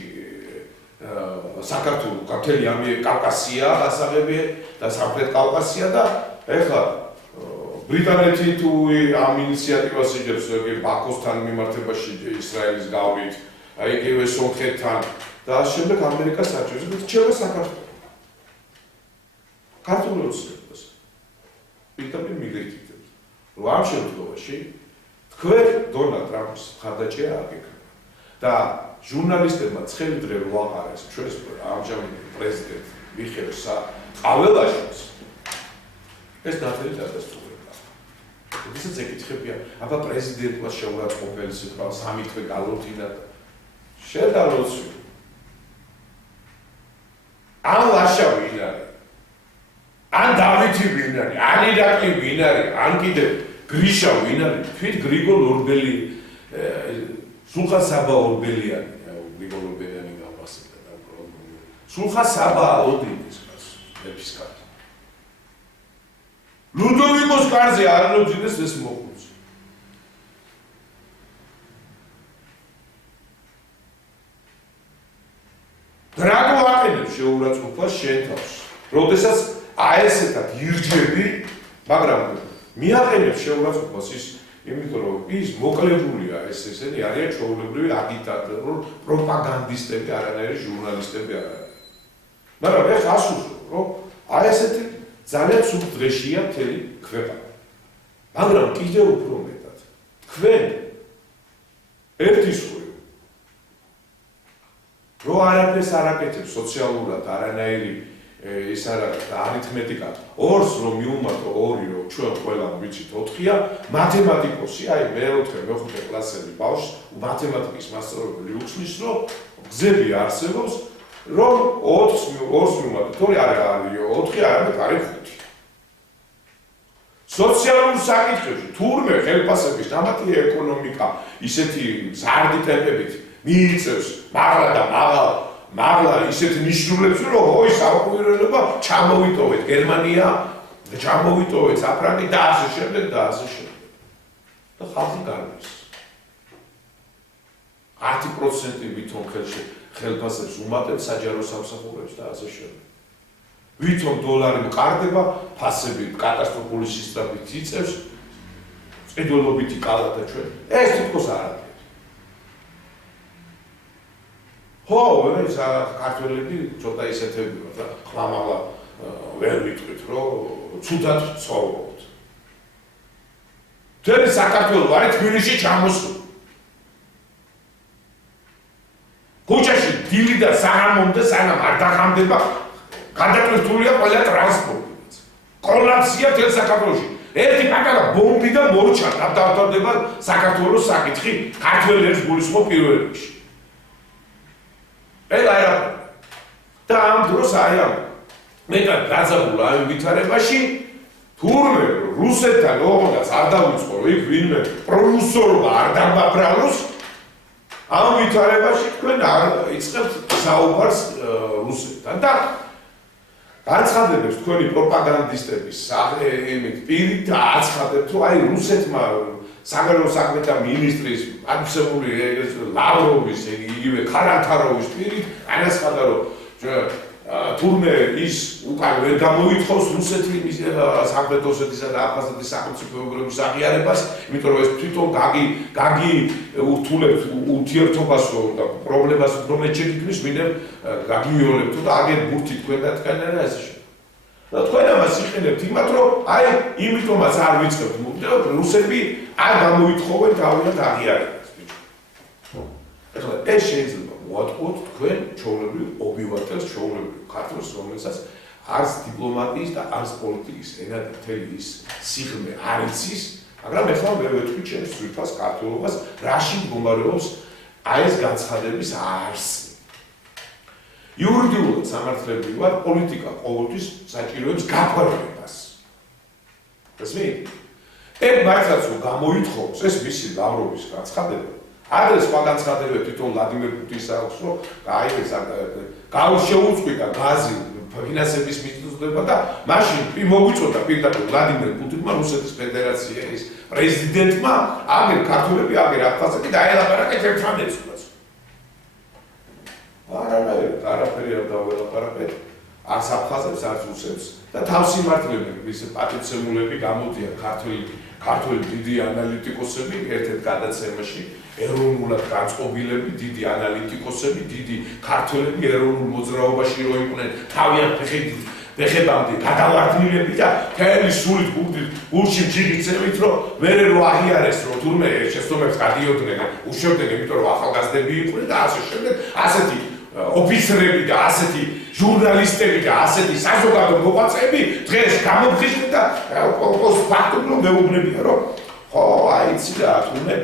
საქართველოს მთელი კავკასია ასაღები და სამხრეთ კავკასია და ეხლა ბრიტანეთი თუ ამ ინიციატივას იღებს ბაქოსთან მიმართებაში ისრაელის გავლით, აი იგივე სომხეთთან და შემდეგ ამერიკას საჭიროებს და რჩება საქართველო. ქართულებს ოცნებას. პირდაპირ მიგრიტებს. რომ ამ შემთხვევაში თქვენ დონალდ ტრამპს მხარდაჭერა აგეკრება და ჟურნალისტებმა ცხელი დღე რო აყარეს ჩვენს ამჟამად პრეზიდენტ მიხეილ საყაველაშვილს ეს ნათელი დადასტურება. როდესაც ეკითხებიან, აბა პრეზიდენტმა შეურაცხყოფელი სიტყვა სამი თვე გალოთინა შედალოცვი. ან ლაშავი ვინ არის? ან დავითი ვინ არის? ან ირაკლი ვინ არის? ან კიდე გრიშა ვინ არის? თვით გრიგოლ ორბელი სულხან საბა ორბელიანი, გრიგოლ ორბელიანი გავახსენე და სულხან საბა ოდინის კაცს, მეფის კაცს. ლუდოვიკოს კარზე არ ნოძინეს ეს მოხუცი. შენ თავს. როდესაც აი ესეთად ირჯები, მაგრამ მიაყენებს შეურაცხყოფას ის იმიტომ რომ ის მოკლებულია ესენი არიან ჩვეულებრივი აგიტატორი, პროპაგანდისტები, არანაირი ჟურნალისტები არ არიან. მაგრამ ეხლა ასულო, რომ აი ესეთი ძალიან სულ დღეშია მთელი ქვეყანა. მაგრამ კიდევ უფრო მეტად თქვენ ერთის რო არაფერს არ აკეთებს სოციალურად არანაირი ის არა არითმეტიკა 2-ს რომ მიუმატო 2 რომ ჩვენ ყველამ ვიცით 4-ია მათემატიკოსი აი მე-4 მე-5 კლასელი ბავშვს მათემატიკის მასწავლებელი უცნის რომ გზები არსებობს რომ 4-ს მიუმატოთ 2 არა 4 არამედ არის 5 სოციალურ საკითხებში თურმე ხელფასების დამატი ეკონომიკა ისეთი ზარდი ტემპებით მიიწევს მაღლა ისეთ ნიშნულებს რომ ой საყვირელობა ჩამოვიტოვეთ გერმანია ჩამოვიტოვეთ საფრანგეთი და ასე შემდეგ და ხალხი გარბის 10% ვითომ ხელფასებს უმატებს საჯარო სამსახურებს და ასე შემდეგ ვითომ დოლარი მყარდება ფასები კატასტროფული სისწრაფით იწევს წედოლობითი კალათა ჩვენ ეს თვითონ არა ხო, ეს ქართველები ცოტა ისეთები ვართ და ხმამაღლა ვერ ვიტყვით, რომ ცუდად ცხოვრობთ. მთელი საქართველო არის თბილისში ჩამოსული. ქუჩაში დილიდან საღამომდე სანამ არ დახამდება, გადაკვირთულია ყველა ტრანსპორტი. კოლაფსია მთელ საქართველოში. ერთი პატარა ბომბი და მორჩა დავდავდება საქართველოს საკითხი ქართველებს გულისხმობ პირველ რიგში. და ამ დროს აი ამ მეტად გაძაბულ ამ ვითარებაში თურმე რუსეთთან ოღონდ არ დავიწყო იქ ვინმე პრორუსორობა არ დამაბრალოს ამ ვითარებაში თქვენ არ იწყებთ საუბარს რუსეთთან და განცხადებებს თქვენი პროპაგანდისტების იმით პირით და აცხადებთ რომ აი რუსეთმა საგარეო საქმეთა მინისტრის პანსებული ლავროვის იგივე ქარანთაროვის პირით განაცხადა რომ თურმე ის უკან ვერ გამოითხოვს რუსეთი სამხრეთ ოსეთისა და აფხაზეთის სახელმწიფოების აღიარებას, იმიტომ რომ ეს თვითონ გაგი ურთულებს ურთიერთობას და პრობლემას რომელიც შეგვიქმნის, ვინმე გაგიოლებთ და აგერ ბურთი თქვენ და თქვენ და ესე შემდეგ. და თქვენ ამას იყენებთ იმათ რომ აი იმიტომაც არ ვიწყებთ მუდმივად რუსები არ გამოითხოვენ თავიანთ აღიარებას. ეხლა ეს შეიძლება ვატყუოთ თქვენ ჩვეულებრივ ობიუატელს ჩვეულებრივ ქართულს რომელსაც არც დიპლომატიის და არც პოლიტიკის ენა და მთელი ის სიღრმე არ იცის მაგრამ ეხლა მე ვეთქვი ჩემს ძვირფას ქართულობას რაში მდგომარეობს აი ეს განცხადების არსი იურიდიულად სამართლებრივად პოლიტიკა ყოველთვის საჭიროებს გაფორმებას გასმით ეგ მაინც რომ გამოითხოვს ეს მისი ლავროვის განცხადება ადრე სხვა განცხადებები თვითონ ვლადიმერ პუტინს აქვს რომ შეუწყვიტა გაზი ფინანსების მიწოდება და მაშინ მოგვიწოდა პირდაპირ ვლადიმერ პუტინმა რუსეთის ფედერაციის პრეზიდენტმა აგერ ქართველები აგერ აფხაზები დაელაპარაკეთ ერთმანეთს არაფერი არ დაველაპარაკეთ არც აფხაზებს არც რუსებს და თავს იმართლებენ ის პატიცემულები გამოდიან ქართველი დიდი ანალიტიკოსები ერთ-ერთ გადაცემაში ეროვნულად განწყობილები, დიდი ანალიტიკოსები, დიდი ქართველები ეროვნულ მოძრაობაში რო იყვნენ თავიანთ ფეხებამდე გადავარდნილები და მთელი სულით გულში ჯიგიწევით რომ მერე რო აღიარეს რომ თურმე შეცდომებს გადიოდნენ უშევდნენ იმიტომ რომ ახალგაზრდები იყვნენ და ასე შემდეგ ასეთი ოფიცრები და ასეთი ჟურნალისტები და ასეთი საზოგადო მოღვაწეები დღეს გამოფხიზნენ და ფაქტობრივად მეუბნებიან რომ ხო აიცი რა თურმე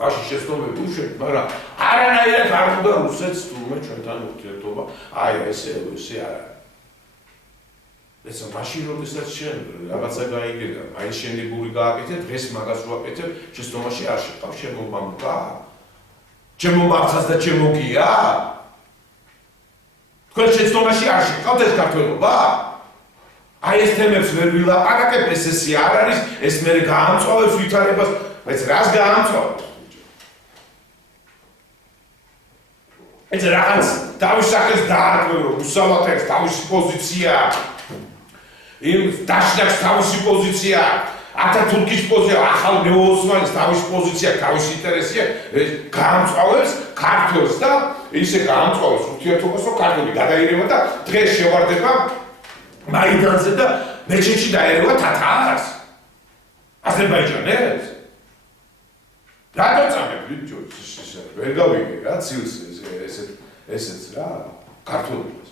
მაშინ შეცდომები უშევთ, მაგრამ არანაირად არ უნდა რუსეთს თურმე ჩვენთან ურთიერთობა, აი ესე არა. ეს მაშინ როდესაც შენ რაღაცა გაიგედა, აი შენი ბური გააკეთე, დღეს მაგას რო აკეთებ, შეცდომაში არ შეყავ, ჩემო მამუკა. ჩემო მამხას და ჩემო გია? თქვენ შეცდომაში არ შეყავთ ეს ქართველობა? აი ეს თემებს ვერ ვილაპარაკებ, ეს ესე არ არის, ეს მე გაამწვავებს ვითარებას, բայց რას გაამწვავებს? ეს რაღაც თავის სახელს დაარღვევ, უსავათებს თავისი პოზიცია. იმ დაშნაკს თავისი პოზიცია, ათათურქის პოზიცია, ახალ ნეო-ოსმანის თავისი პოზიცია, თავისი ინტერესია, გაამწვავებს ქართველს და ისე გაამწვავებს ურთიერთობას, რომ ქართველი გადაირევა და დღეს შევარდება მაიდანზე და მეჩეთში დაერევა თათარს. აზერბაიჯანელს. რატო წამები ვერ გავიგე რა ცილს ესეც რა ქართველებს.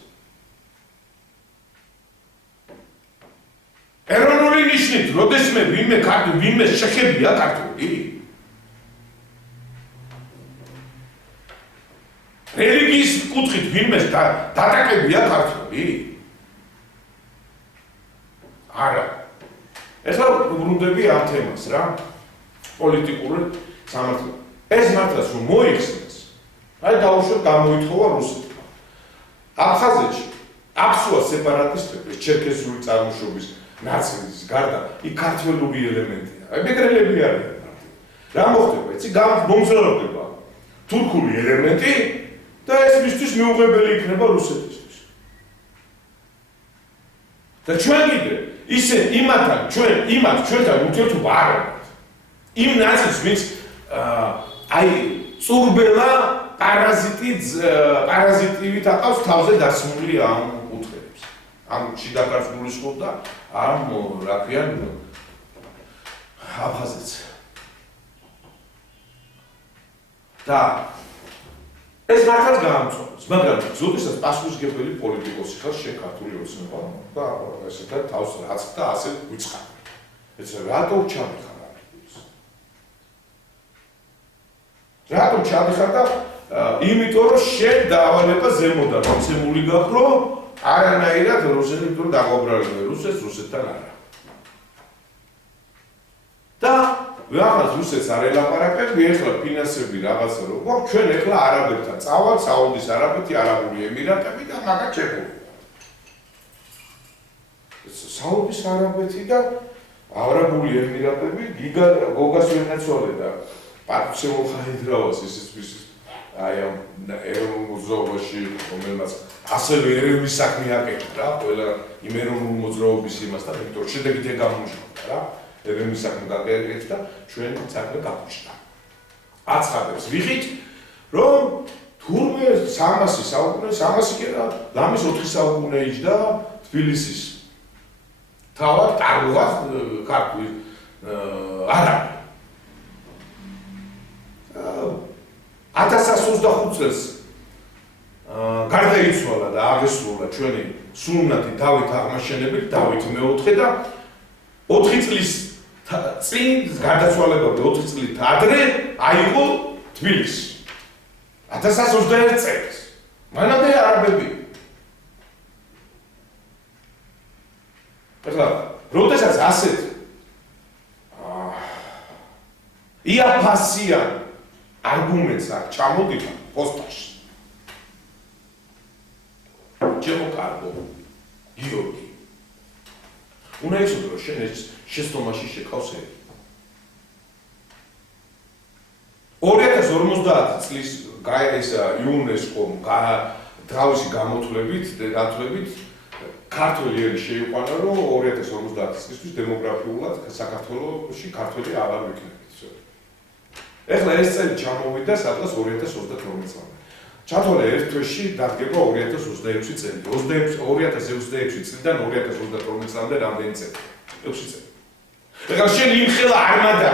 ეროვნული ნიშნით, როდესმე ვინმე შეხებია ქართველი. რელიგიის კუთხით ვინმე დატაკებია ქართველი. არა. ეხლა ვბრუნდები ამ თემას რა. პოლიტიკური სამართლი. ეს მართლაც რომ მოიხსნეს. აი დაუშვათ გამოითხოვა რუსეთმა. აფხაზეთში აფსუა სეპარატისტები, ჩერქეზული წარმოშობის ნაციის გარდა იქ ქართველური ელემენტია. აი მეგრელები არიან. რა მოხდება? იცი გამომზადება თურქული ელემენტი და ეს მისთვის მიუღებელი იქნება რუსეთისთვის. და ჩვენ კიდე ისე ჩვენთან ურთიერთობა არ აქვს. იმ ნაციის ვინც აი წურბელა პარაზიტივით აყავს თავზე დასმული ამ კუთხეებს. ამ შიდაკარწმული სულ და ამ რა ქვიან აფხაზეთს. და ეს მართლაც გაამწვავებს, მაგრამ ზოგადად პასუხისმგებელი პოლიტიკოსი ხარ შენ ქართული ოცნება და ესეთა თავს რაც და ასე ვიწყარ. ეს რატო ჩამიხარ? რატომ ჩადიხარ და იმიტომ რომ შენ დაავალება ზემოდან მოცემული გახრო არანაირად რუსეთთან თუ დაგობრალებ რუსეთთან არა. და ვიღაც რუსეთს არ ელაპარაკები, ეხლა ფინანსები რაღაცა რო გვაქვს, ჩვენ ეხლა არაბებთან წავალ, საუდის არაბეთი, არაბული ემირატები და მაგა ჩეხური. საუდის არაბეთი და არაბული ემირატები გოგას ვენაცვალე და პარკშევ ხაიდრავას ისიც აი ამ ეროვნულ მოძრაობაში რომელმაც ასევე ერევნის საქმე აკეთებს რა ყველა იმ ეროვნულ მოძრაობის იმასთან იმიტომ რომ შედეგით ეგ გამომჟღავდა რა ერევნის საქმე გაკეთებს და ჩვენ საქმე გაგუჩნდა აცხადებს ვიღით რომ თურმე 300 საუკუნე 300 კი რა ლამის 4 საუკუნე იჯდა თბილისის თავად ტარლუღას ქართული არა 1025 წელს გარდაიცვალა და აღესრულა ჩვენი სულნათი დავით აღმაშენებელი დავით მეოთხე და 4 წლის წინ გარდაცვალებამდე 4 წლით ადრე აიღო თბილისი 1021 წელს მანამდე არაბები ეხლა როდესაც ასეთ იაფასიან არგუმენტს აქ ჩამოდიხარ პოსტაში. ჩემო კარგო, გიორგი. უნდა იცოდე რომ შენ ეს შეცდომაში შეკავს ერი. 2050 წლის ეს იუნესკომ თავისი გამოთვლებით ქართველი ერი შეიყვანა რომ 2050 წლისთვის დემოგრაფიულად საქართველოში ქართველი აღარ ვიქნებით. ეხლა ეს წელი ჩამოვიდა სადღაც 2032 წლამდე. ჩათვალე ერთ თვეში დადგება 2026 წელი. 2026 წლიდან 2032 წლამდე რამდენი წელი? 6 წელი. ეხლა შენ იმ ხელა არმადა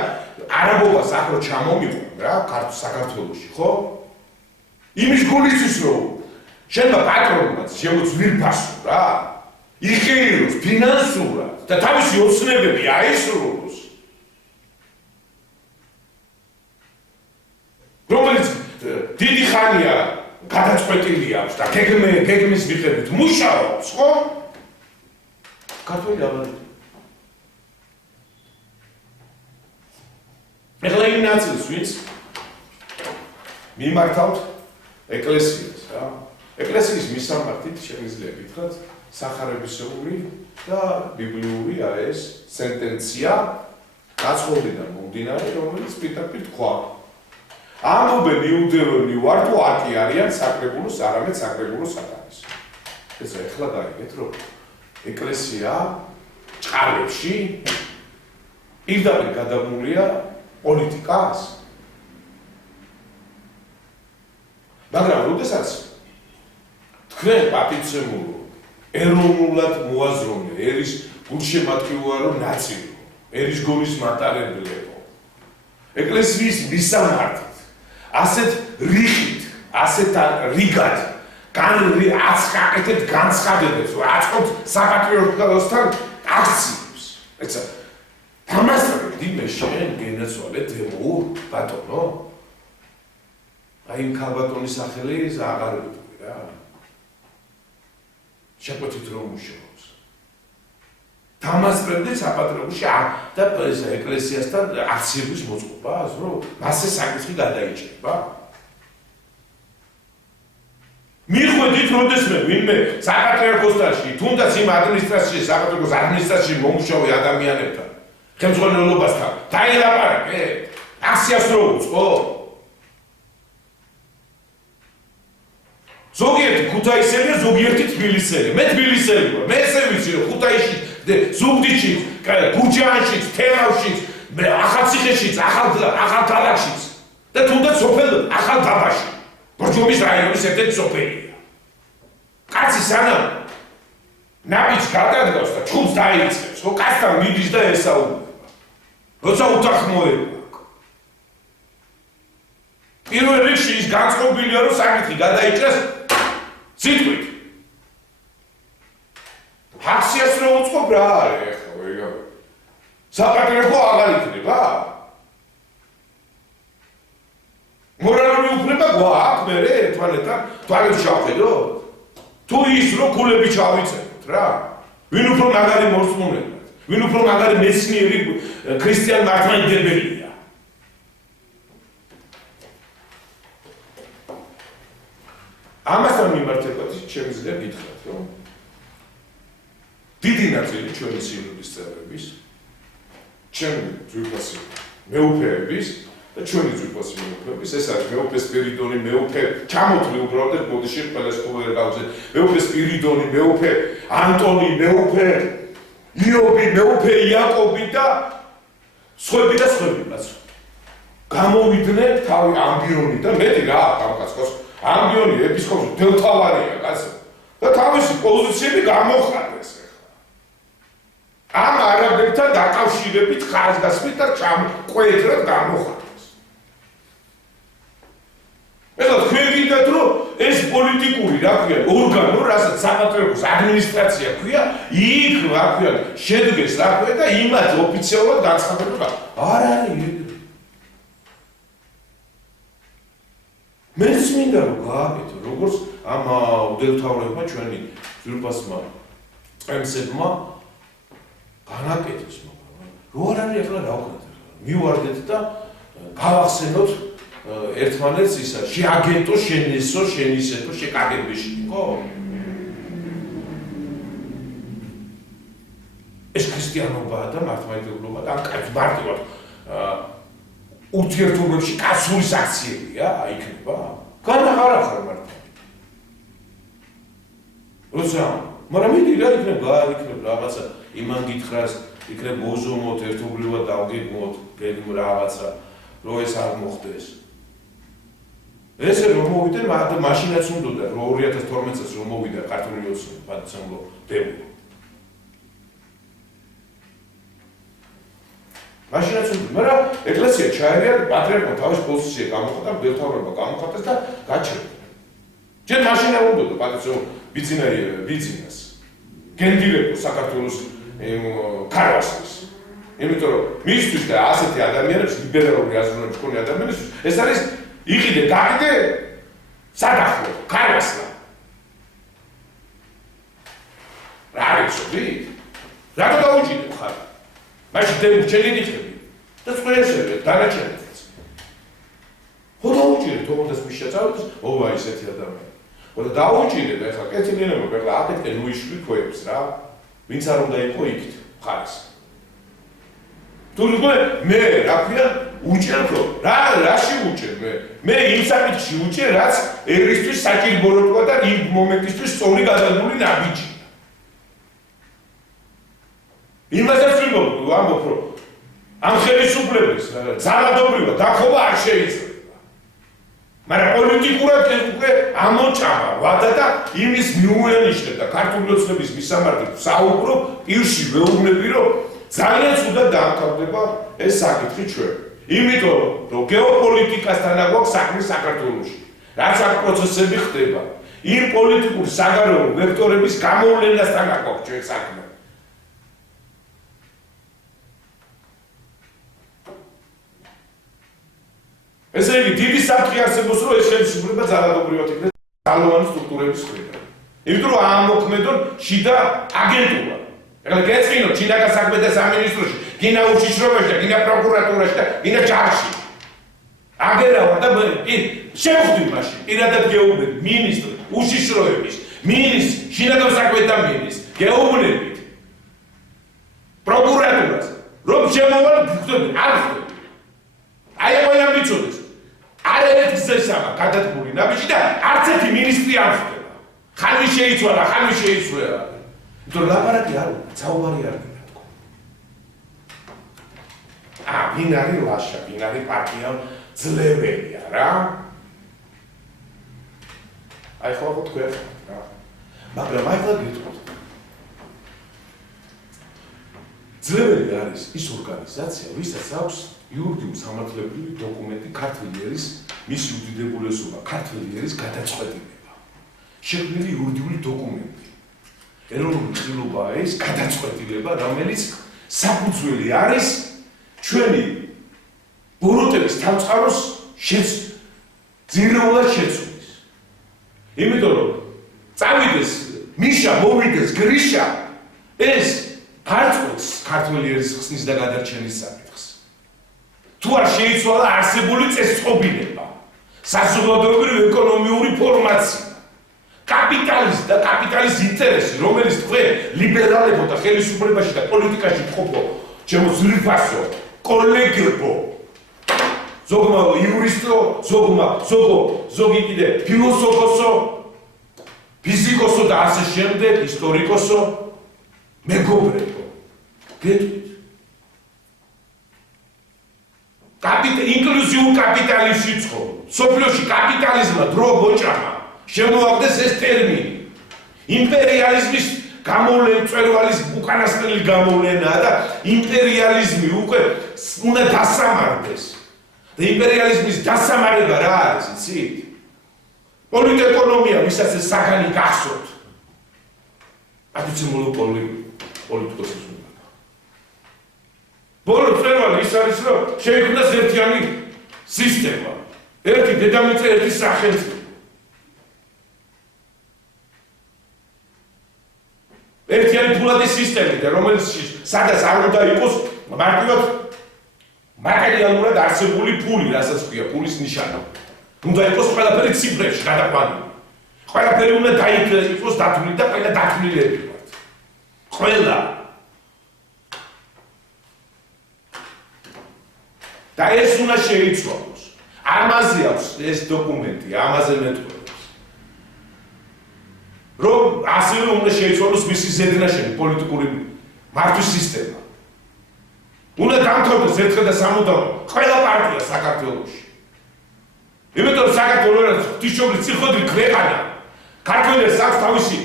არაბობას აქ რო ჩამომიყო რა საქართველოში, ხო? იმის გულისთვის რომ შენმა პატრონმაც შეუძლირფასო რა. იხილოს ფინანსურად და თავისი ოცნებები აისრულოს. რომელიც დიდი ხანია გადაწყვეტილი აქვს და გეგმის მიხედვით მუშაობს, ხო? ქართველი აღარ ეხლა იმ ნაწილს ვინც მიმართავთ ეკლესიას, რა. ეკლესიის მისამართით შემიძლია გითხრათ სახარებისეული და ბიბლიური ეს სენტენცია გაცხოვრიდან მომდინარე, რომელიც პირდაპირ თქვა ამობენ იუდეველნი ვარ თუ აკი არიან საკრებულოს არამედ საკრებულო სათანის. ეს ახლა დაიგეთ რომ ეკლესია ჭყალებში პირდაპირ გადაბმულია პოლიტიკას. მაგრამ როდესაც თქვენ პატიცემულო ეროვნულად მოაზროვნე ერის გულშემატკივარო ნაწილი ერის გოლის მატარებლებო ეკლესიის მისამართით ასეთ რიხით ასეთ რიგად აცხაკეთეთ განცხადებებს რომ აწყობთ საპატრიოტიკოსთან აქციებს ეცა თამასწრებთ იმე შენ გენაცვალე დემო ბატონო აი ქალბატონის სახელი აღარ ვიტყვი რა შეკვეთით რომ მუშაობს თამასწრებთ საპატრიოტიკოში და ეკლესიასთან აქციების მოწყობას რომ მასე საკითხი გადაიჭრება მიხვედით როდესმე ვინმე საპატრიოტიკოსში თუნდაც იმ ადმინისტრაციაში საპატრიოტიკოს ადმინისტრაციაში მომუშავე ადამიანებთან ხელმძღვანელობასთან დაელაპარაკე აქციას რო უწყო ზოგიერთი ქუთაისელია ზოგიერთი თბილისელია მე თბილისელი ვარ მე ესე ვიცი რომ ქუთაისში ზუგდიდში გურჯაანში თელავში ახალციხეში ახალქალაქში და თუნდაც სოფელ ახალდაბაში ბორჯომის რაიონის ერთ-ერთი სოფელია. კაცი სანამ ნაბიჯს გადადგავს და ჩხუბს დაიწყებს, ხო კაცთან მიდის და ესაუბრება. როცა უთანხმოება აქვს. პირველ რიგში ის განწყობილია რომ საკითხი გადაიჭრას სიტყვით. აქციას რო უწყობ რა არის ხო ეგა. საპატრიოტიკო აღარ იქნება? მორალური უფლება გვაქვს მე ერთმანეთთან თვალებს შევხედოთ თუ ის რო ქულები ჩავიწეროთ რა ვინ უფრო მაგარი მორწმუნეა ვინ უფრო მაგარი მეცნიერი ქრისტიან მართლმადიდებელია ამასთან მიმართებად შემიძლია გითხრათ რომ დიდი ნაწილი ჩვენი სინოდის წევრების ჩემი ძვირფასი მეუფეების და ჩვენი ძვირფასი მეუფეების ეს არის მეუფე სპირიდონი მეუფე ჩამოთვლი უბრალოდ ბოდიში ყველას ყოველ გავზე მეუფე სპირიდონი მეუფე ანტონი მეუფე იობი მეუფე იაკობი და სხვებიც გამოვიდნენ თავი ამბიონი და მეტი რა გამკაცოს ამბიონი ეპისკოპოსი დელტავარია კაცო და თავისი პოზიციები გამოხატეს ამ არაბებთან დაკავშირებით ხაზგასმით და ყვეტრად გამოხატეს ეხლა თქვენ გინდათ რომ ეს პოლიტიკური რა ქვია ორგანო რასაც საპატრიოტიკოს ადმინისტრაცია ქვია იქ რა ქვია შედგეს რა ქვია და იმათ ოფიციალურად განცხადება არ არის მეც მინდა რომ გააკეთო როგორც ამ უდელთავრებმა ჩვენი ძვირფასმა წემსებმა განაკეთეს მაგრამ რო არ არის ახლა რა ვქნათ მივარდეთ და გავახსენოთ ერთმანეთს ისა შეაგენტო შენესო შენისეთო შეკაგებიში ხო ეს ქრისტიანობაა და მართლმადიდებლობა და კაც მარტივად ურთიერთობებში კაცური აქციებია იქნება განახარა ხარ მართლა როცა მაგრამ მიდი რა იქნება რაღაცა იმან გითხრას იქნებ მოზომოთ ერთობლივად დავგეგმოთ გეგმ რაღაცა რო ეს არ მოხდეს ესე რომ მოვიდნენ მაშინაც უნდა რომ 2012 წელს რომ მოვიდა ქართული ოცნება პატიცემულო დემო მაშინაც უნდა მაგრამ ეკლესია ჩაერია პატრიარქმა თავის პოზიცია გამოხატა დელთავრობა გამოხატეს და გაჩერდა ჯერ მაშინა უნდა პატიცემულო ბიძინას გენდირებო საქართველოს ქარვასის იმიტომ რომ მისთვის და ასეთი ადამიანებს ლიბერალური აზროვნების მქონე ადამიანებს ეს არის იყიდე გაყიდე სადახლო ქარვასლა რა არის რატო დაუჭიდე ხარ მაშინ დემო ჩელი გიხები და სწორედ დანაჩენიც ხო დაუჭიდე თომას მიშაწავდეს ობა ისეთი ადამიანი ხო და დაუჭიდე და ეხლა კეთილიანობა ბერლა აკეთე ნუიშვი ქვებს რა ვინც არ უნდა იყო იქით ხარს თუ მე რა ქვია უჭერ ხო? რაში უჭერ მე იმ საკითხში უჭერ, რაც ერისთვის საჭიროა და იმ მომენტისთვის სწორი გადადგმული ნაბიჯი. იმასაც ვამბობ, რომ ამ ხელისუფლების ძალადობრივად დახობა არ შეიძლება. მაგრამ პოლიტიკურად უკვე ამოჭამა ვადა და იმის მიუენიშნებდა ქართული ოცნების მისამართით საუბრო პირში ვეუბნები, რომ ძალიან ცუდად დაამთავრდება ეს საკითხი ჩვენ. იმიტომ რომ გეოპოლიტიკასთან აგვაქვს საქმე საქართველოში. რაც აქ პროცესები ხდება, იმ პოლიტიკური საგარეო ვექტორების გამოვლენასთან აგვაქვს ჩვენ საქმე. ესე იგი, დიდი საფრთხე არსებობს, რომ ეს ხელისუფლება ძალადობრივად იქნება ძალოვანი სტრუქტურების მხრიდან. იმიტომ რომ ამოქმედონ შიდა აგენტურა. ეხლა გეცინო ჩინაგან საქმეთა სამინისტროში, გინა უშიშრობაში და გინა პროკურატურაში და გინა ჯარში. აგერავა და შევხვდი მაშინ, პირადად გეუბნები მინისტრი უშიშროების, მინისტრი შინაგან საქმეთა მინისტრი, გეუბნებით პროკურატურას, რომ შემოვალ გწოდები, არ ხდება. აი ყველა მიცოდეს. არაერთი გზესაა გადადგმული ნაბიჯი და არც ერთი მინისტრი არ ხდება. ხანი შეიცვალა, ხანი შეიცვალა. იმიტომ ლაპარაკი არ უნდა, საუბარი არ უნდა თქო. ვინ არის ლაშა, ვინ არის პარტია ძლეველია რა. აი ხო თქვენ რა. მაგრამ აი ხა გითხოთ. ძლეველი არის ის ორგანიზაცია, ვისაც აქვს იურიდიული სამართლებრივი დოკუმენტი ქართული ერის მისი უდიდებულესობა, ქართული ერის გადაწყვეტილება. შექმნილი იურიდიული დოკუმენტი. ეროვნული ცდილობაა ეს გადაწყვეტილება, რომელიც საფუძველი არის ჩვენი ბოროტების თავწყაროს ძირეულად შეცვლის. იმიტომ რომ წავიდეს მიშა, მოვიდეს გრიშა, ეს არწყვეტს ქართული ერის ხსნის და გადარჩენის საკითხს. თუ არ შეიცვალა არსებული წესწყობილება, საზოგადოებრივი ეკონომიური ფორმაცია, კაპიტალიზმი და კაპიტალის ინტერესი, რომელიც თქვენ ლიბერალებო და ხელისუფლებაში და პოლიტიკაში ყოფო, ჩემო ძვირფასო, კოლეგებო, ზოგმა იურისტო, ზოგი კიდე ფილოსოფოსო, ფიზიკოსო და ასე შემდეგ, ისტორიკოსო, მეგობრებო, გეტყვით. ინკლუზიურ კაპიტალიზმში ცხოვრობ. სოფლიოში კაპიტალიზმმა დრო გოჭამა. შემოაგდეს ეს ტერმინი. იმპერიალიზმის მწვერვალის უკანასკნელი გამოვლენაა და იმპერიალიზმი უკვე უნდა დასამარდეს. და იმპერიალიზმის დასამარება რა არის, იცით? პოლიტეკონომია, ვისაც ეს საგანი გახსოვთ. აბიცემულო პოლიტიკოსის უნდა. ბოლო მწვერვალი ის არის, რომ შეიქმნას ერთიანი სისტემა. ერთი დედამიწა, ერთი სახელმწიფო. ერთიანი ფულადი სისტემიდან, რომელიც სადაც არ უნდა იყოს მარტივად მატერიალურად არსებული ფული, რასაც ქვია, ფულის ნიშანი. უნდა იყოს ყველაფერი ციფრებში გადაყვანილი. ყველაფერი უნდა იყოს დათვლილი და ყველა დათვლილები ვართ. ყველა. და ეს უნდა შეიცვალოს. ამაზე აქვს ეს დოკუმენტი, ამაზე მეტყველებს. რომ ასევე უნდა შეიცვალოს მისი ზედნაშენი პოლიტიკური მართვის სისტემა. უნდა დამთავრდეს ერთხელ და სამუდამოდ ყველა პარტია საქართველოში. იმიტომ რომ საქართველოს ღვთისმშობლის წილხოდილი ქვეყანა, ქართველებს აქვს თავისი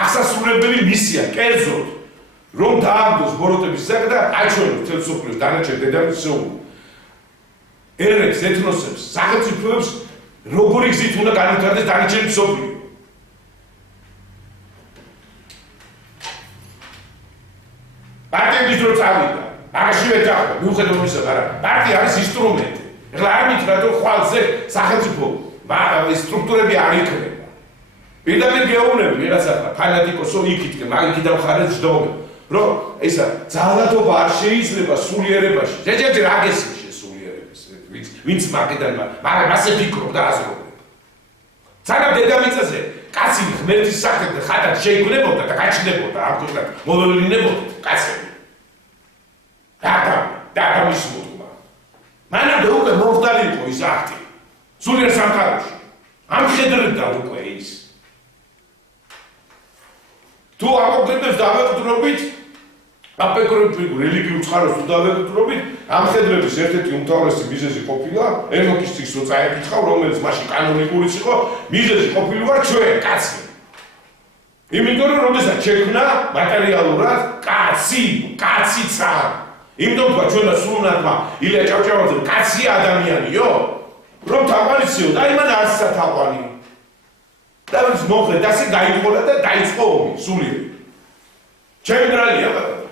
აღსასრულებელი მისია, კერძოდ, რომ დააგდოს ბოროტების საქმე და აჩვენოს მთელ მსოფლიოს დანარჩენ დედამიწაზე ერებს, ეთნოსებს, სახელმწიფოებს, როგორი გზით უნდა განვითარდეს დანარჩენი მსოფლიო. პარტიების დრო წავიდა, მაგაში ვეძახო, მიუხედავად იმისა, მაგრამ პარტია არის ინსტრუმენტი. ეხლა არ მითხრათ, რომ ხვალზე სახელმწიფო სტრუქტურები არ იქნება. პირდაპირ გეუბნები ვიღაცა ფანატიკოსო იქითკენ, იქიდან მხარეს ჯდომებ, რომ ისა ძალადობა არ შეიძლება სულიერებაში. ჯეჯეჯი რა გესმის სულიერების, ვინც მაგიდან, მაგრამ ასე ფიქრობ და აზრობ. სანამ დედამიწაზე კაცი ღმერთის სახელზე ხადად შეიქმნებოდა და გაჩნდებოდა ამ ქვეყნად მოვლენებოდა კაცები. და ამის მოთქმა. მანამ მანამდე უკვე მომხდარი იყო ის აქტი სულიერ სამყაროში ამხედრებდა უკვე ის თუ აკონკრეტებს დავეკუთვნობით აპეკროპრიგ რელიგიურ წყაროს თუ დავეკუთვნობით ამხედრების ერთ-ერთი უმთავრესი მიზეზი ყოფილა ენოქის ციხს რო წაეკითხავ რომელიც მაშინ კანონიკურიც იყო მიზეზი ყოფილა ჩვენ კაცი იმიტომ რომ როდესაც შექმნა მატერიალურად კაციცა იმიტომ თქვა ჩვენმა სულუნათმა ილია ჭავჭავაძემ კაცია ადამიანიო რომ თაყვანიციო და იმან არცსა თაყვანი და ის მოხდა და ასე გაიყოლა და დაიწყო ომი სულიერი ჩემი ბრალია ბატონო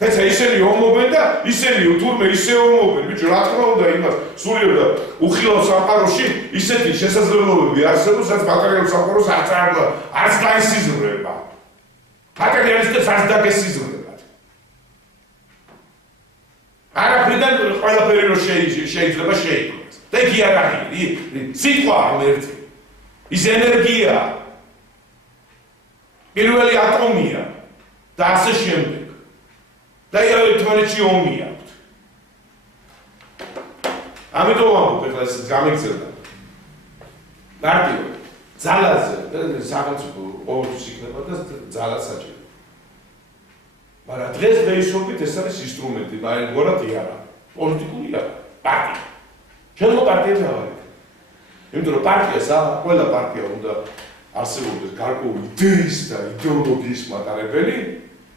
თეცა ისინი ომობენ და ისინი თურმე ისე ომობენ ბიჭო რა თქმა უნდა იმას სულიერ და უხილავ სამყაროში ისეთი შესაძლებლობები არსებობს რაც მატერიალურ სამყაროს არც დაისიზმრება მატერიალისტებს არც დაგესიზმრებათ არაფრიდან ყველაფერი რო შეიძლება შეიქმნას და იგი არ არის სიტყვა ერთი ის ენერგია პირველი ატომია და ასე შემდეგ და ერთმანეთში ომი აქვთ ამიტომ ვამბობ ეხლა ეს გამიგზელდა მარტივად ძალაზე და სახელმწიფო ყოველთვის იქნება და ძალა საჭირო მაგრამ დღეს ვეისობით ეს არის ინსტრუმენტი მაგრამ არა პოლიტიკური არა პარტია შენო პარტიები არ არის იმიტომ რომ პარტიას ყველა პარტია უნდა არსებობდეს გარკვეული იდეის და იდეოლოგიის მატარებელი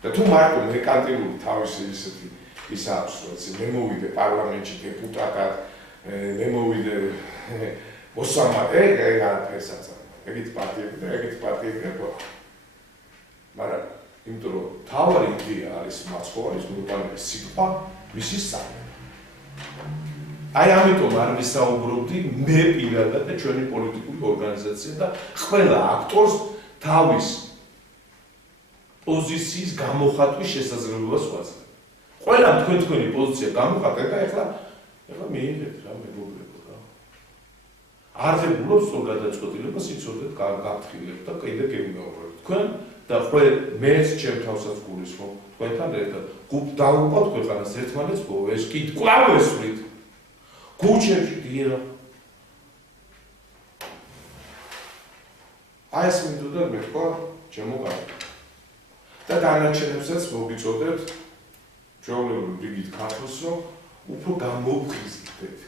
და თუ მარტო მერკანტილური თავისი ისეთი ის აქვს რაც მე მოვიდე პარლამენტში დეპუტატად მე მოვიდე მოსამართე ეგ არაფერს აწარმოებს ეგეთ პარტიები აქვს მაგრამ იმიტომ რომ თავარი იდეა არის მაცხოვრის მოპანილი სიტყვა მისი საქმე აი ამიტომ არ ვისაუბრობდი მე პირადად და ჩვენი პოლიტიკური ორგანიზაცია და ყველა აქტორს თავის პოზიციის გამოხატვის შესაძლებლობას ვაძლევ. ყველა თქვენი პოზიცია გამოხატეთ და ეხლა მიიღეთ რა მეგობრებო რა. არ ღებულობს სწორ გადაწყვეტილებას იცოდეთ გაფრთხილებთ და კიდე გემეორებთ. თქვენ და მეც ჩემ თავსაც გულისხმობ თქვენთან ერთად. გუბ დაუყავთ ქვეყანას ერთმანეთს ეს კი კვლავ ესვრით. გუჩებში დიახ. აი ეს მიდოდა მე თქვა ჩემო კარგი. და დანარჩენებსაც მოგიწოდებთ ჩვეულებრივ რიგით ქართულს რომ უფრო გამოვხიზდეთ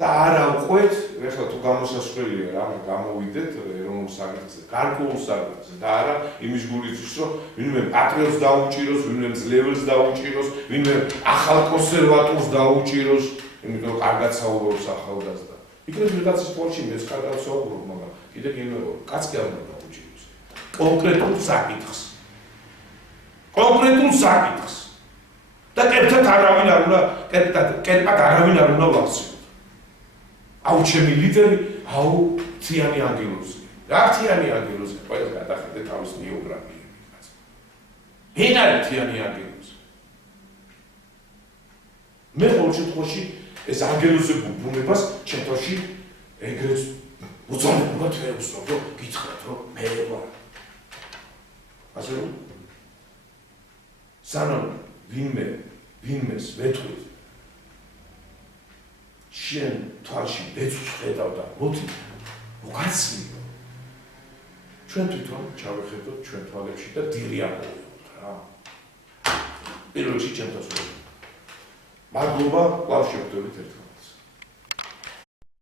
და არა უყვეთ ეხლა თუ გამოსასვლელია რა გამოვიდეთ ეროვნულ საკითხზე გარკვეულ საკითხზე და არა იმის გულისთვის რომ ვინმე პატრიოტს დაუჭიროს ვინმე ძლევრს დაუჭიროს ვინმე ახალ კონსერვატორს დაუჭიროს იმიტომ რომ კარგად საუბრობს ახალგაზრდა იქნებ ვიღაცის პონჩი მეც კარგად საუბრობ მაგრამ კიდე გიმეორე კაცი არ უნდა დაუჭიროს კონკრეტულ საკითხს და კერპად არავინ არ უნდა ვახსენოთ აუ ჩემი ლიდერი აუ თიანი ანგელოზი რა თიანი ანგელოზი ყველას გადახედე თავის ბიოგრაფიებს ვინ არის თიანი ანგელოზი მე ყოველ შემთხვევაში ეს ანგელოზებულ ბუნებას ჩემთვაში ეგრეთ უძალებლად ვერ ვუსწრებ რომ გითხრათ რომ მე ვარ ასე რომ სანამ ვინმეს ვეთქვით შენ თვალში ბეწვს ხედავ და მოდი მოგაცლიო ჩვენ თვითონ ჩავეხედოთ ჩვენ თვალებში და დირი ამოვიღოთ რა პირველში ჩემთვის მადლობა კვლავ შევხვდებით ერთხელ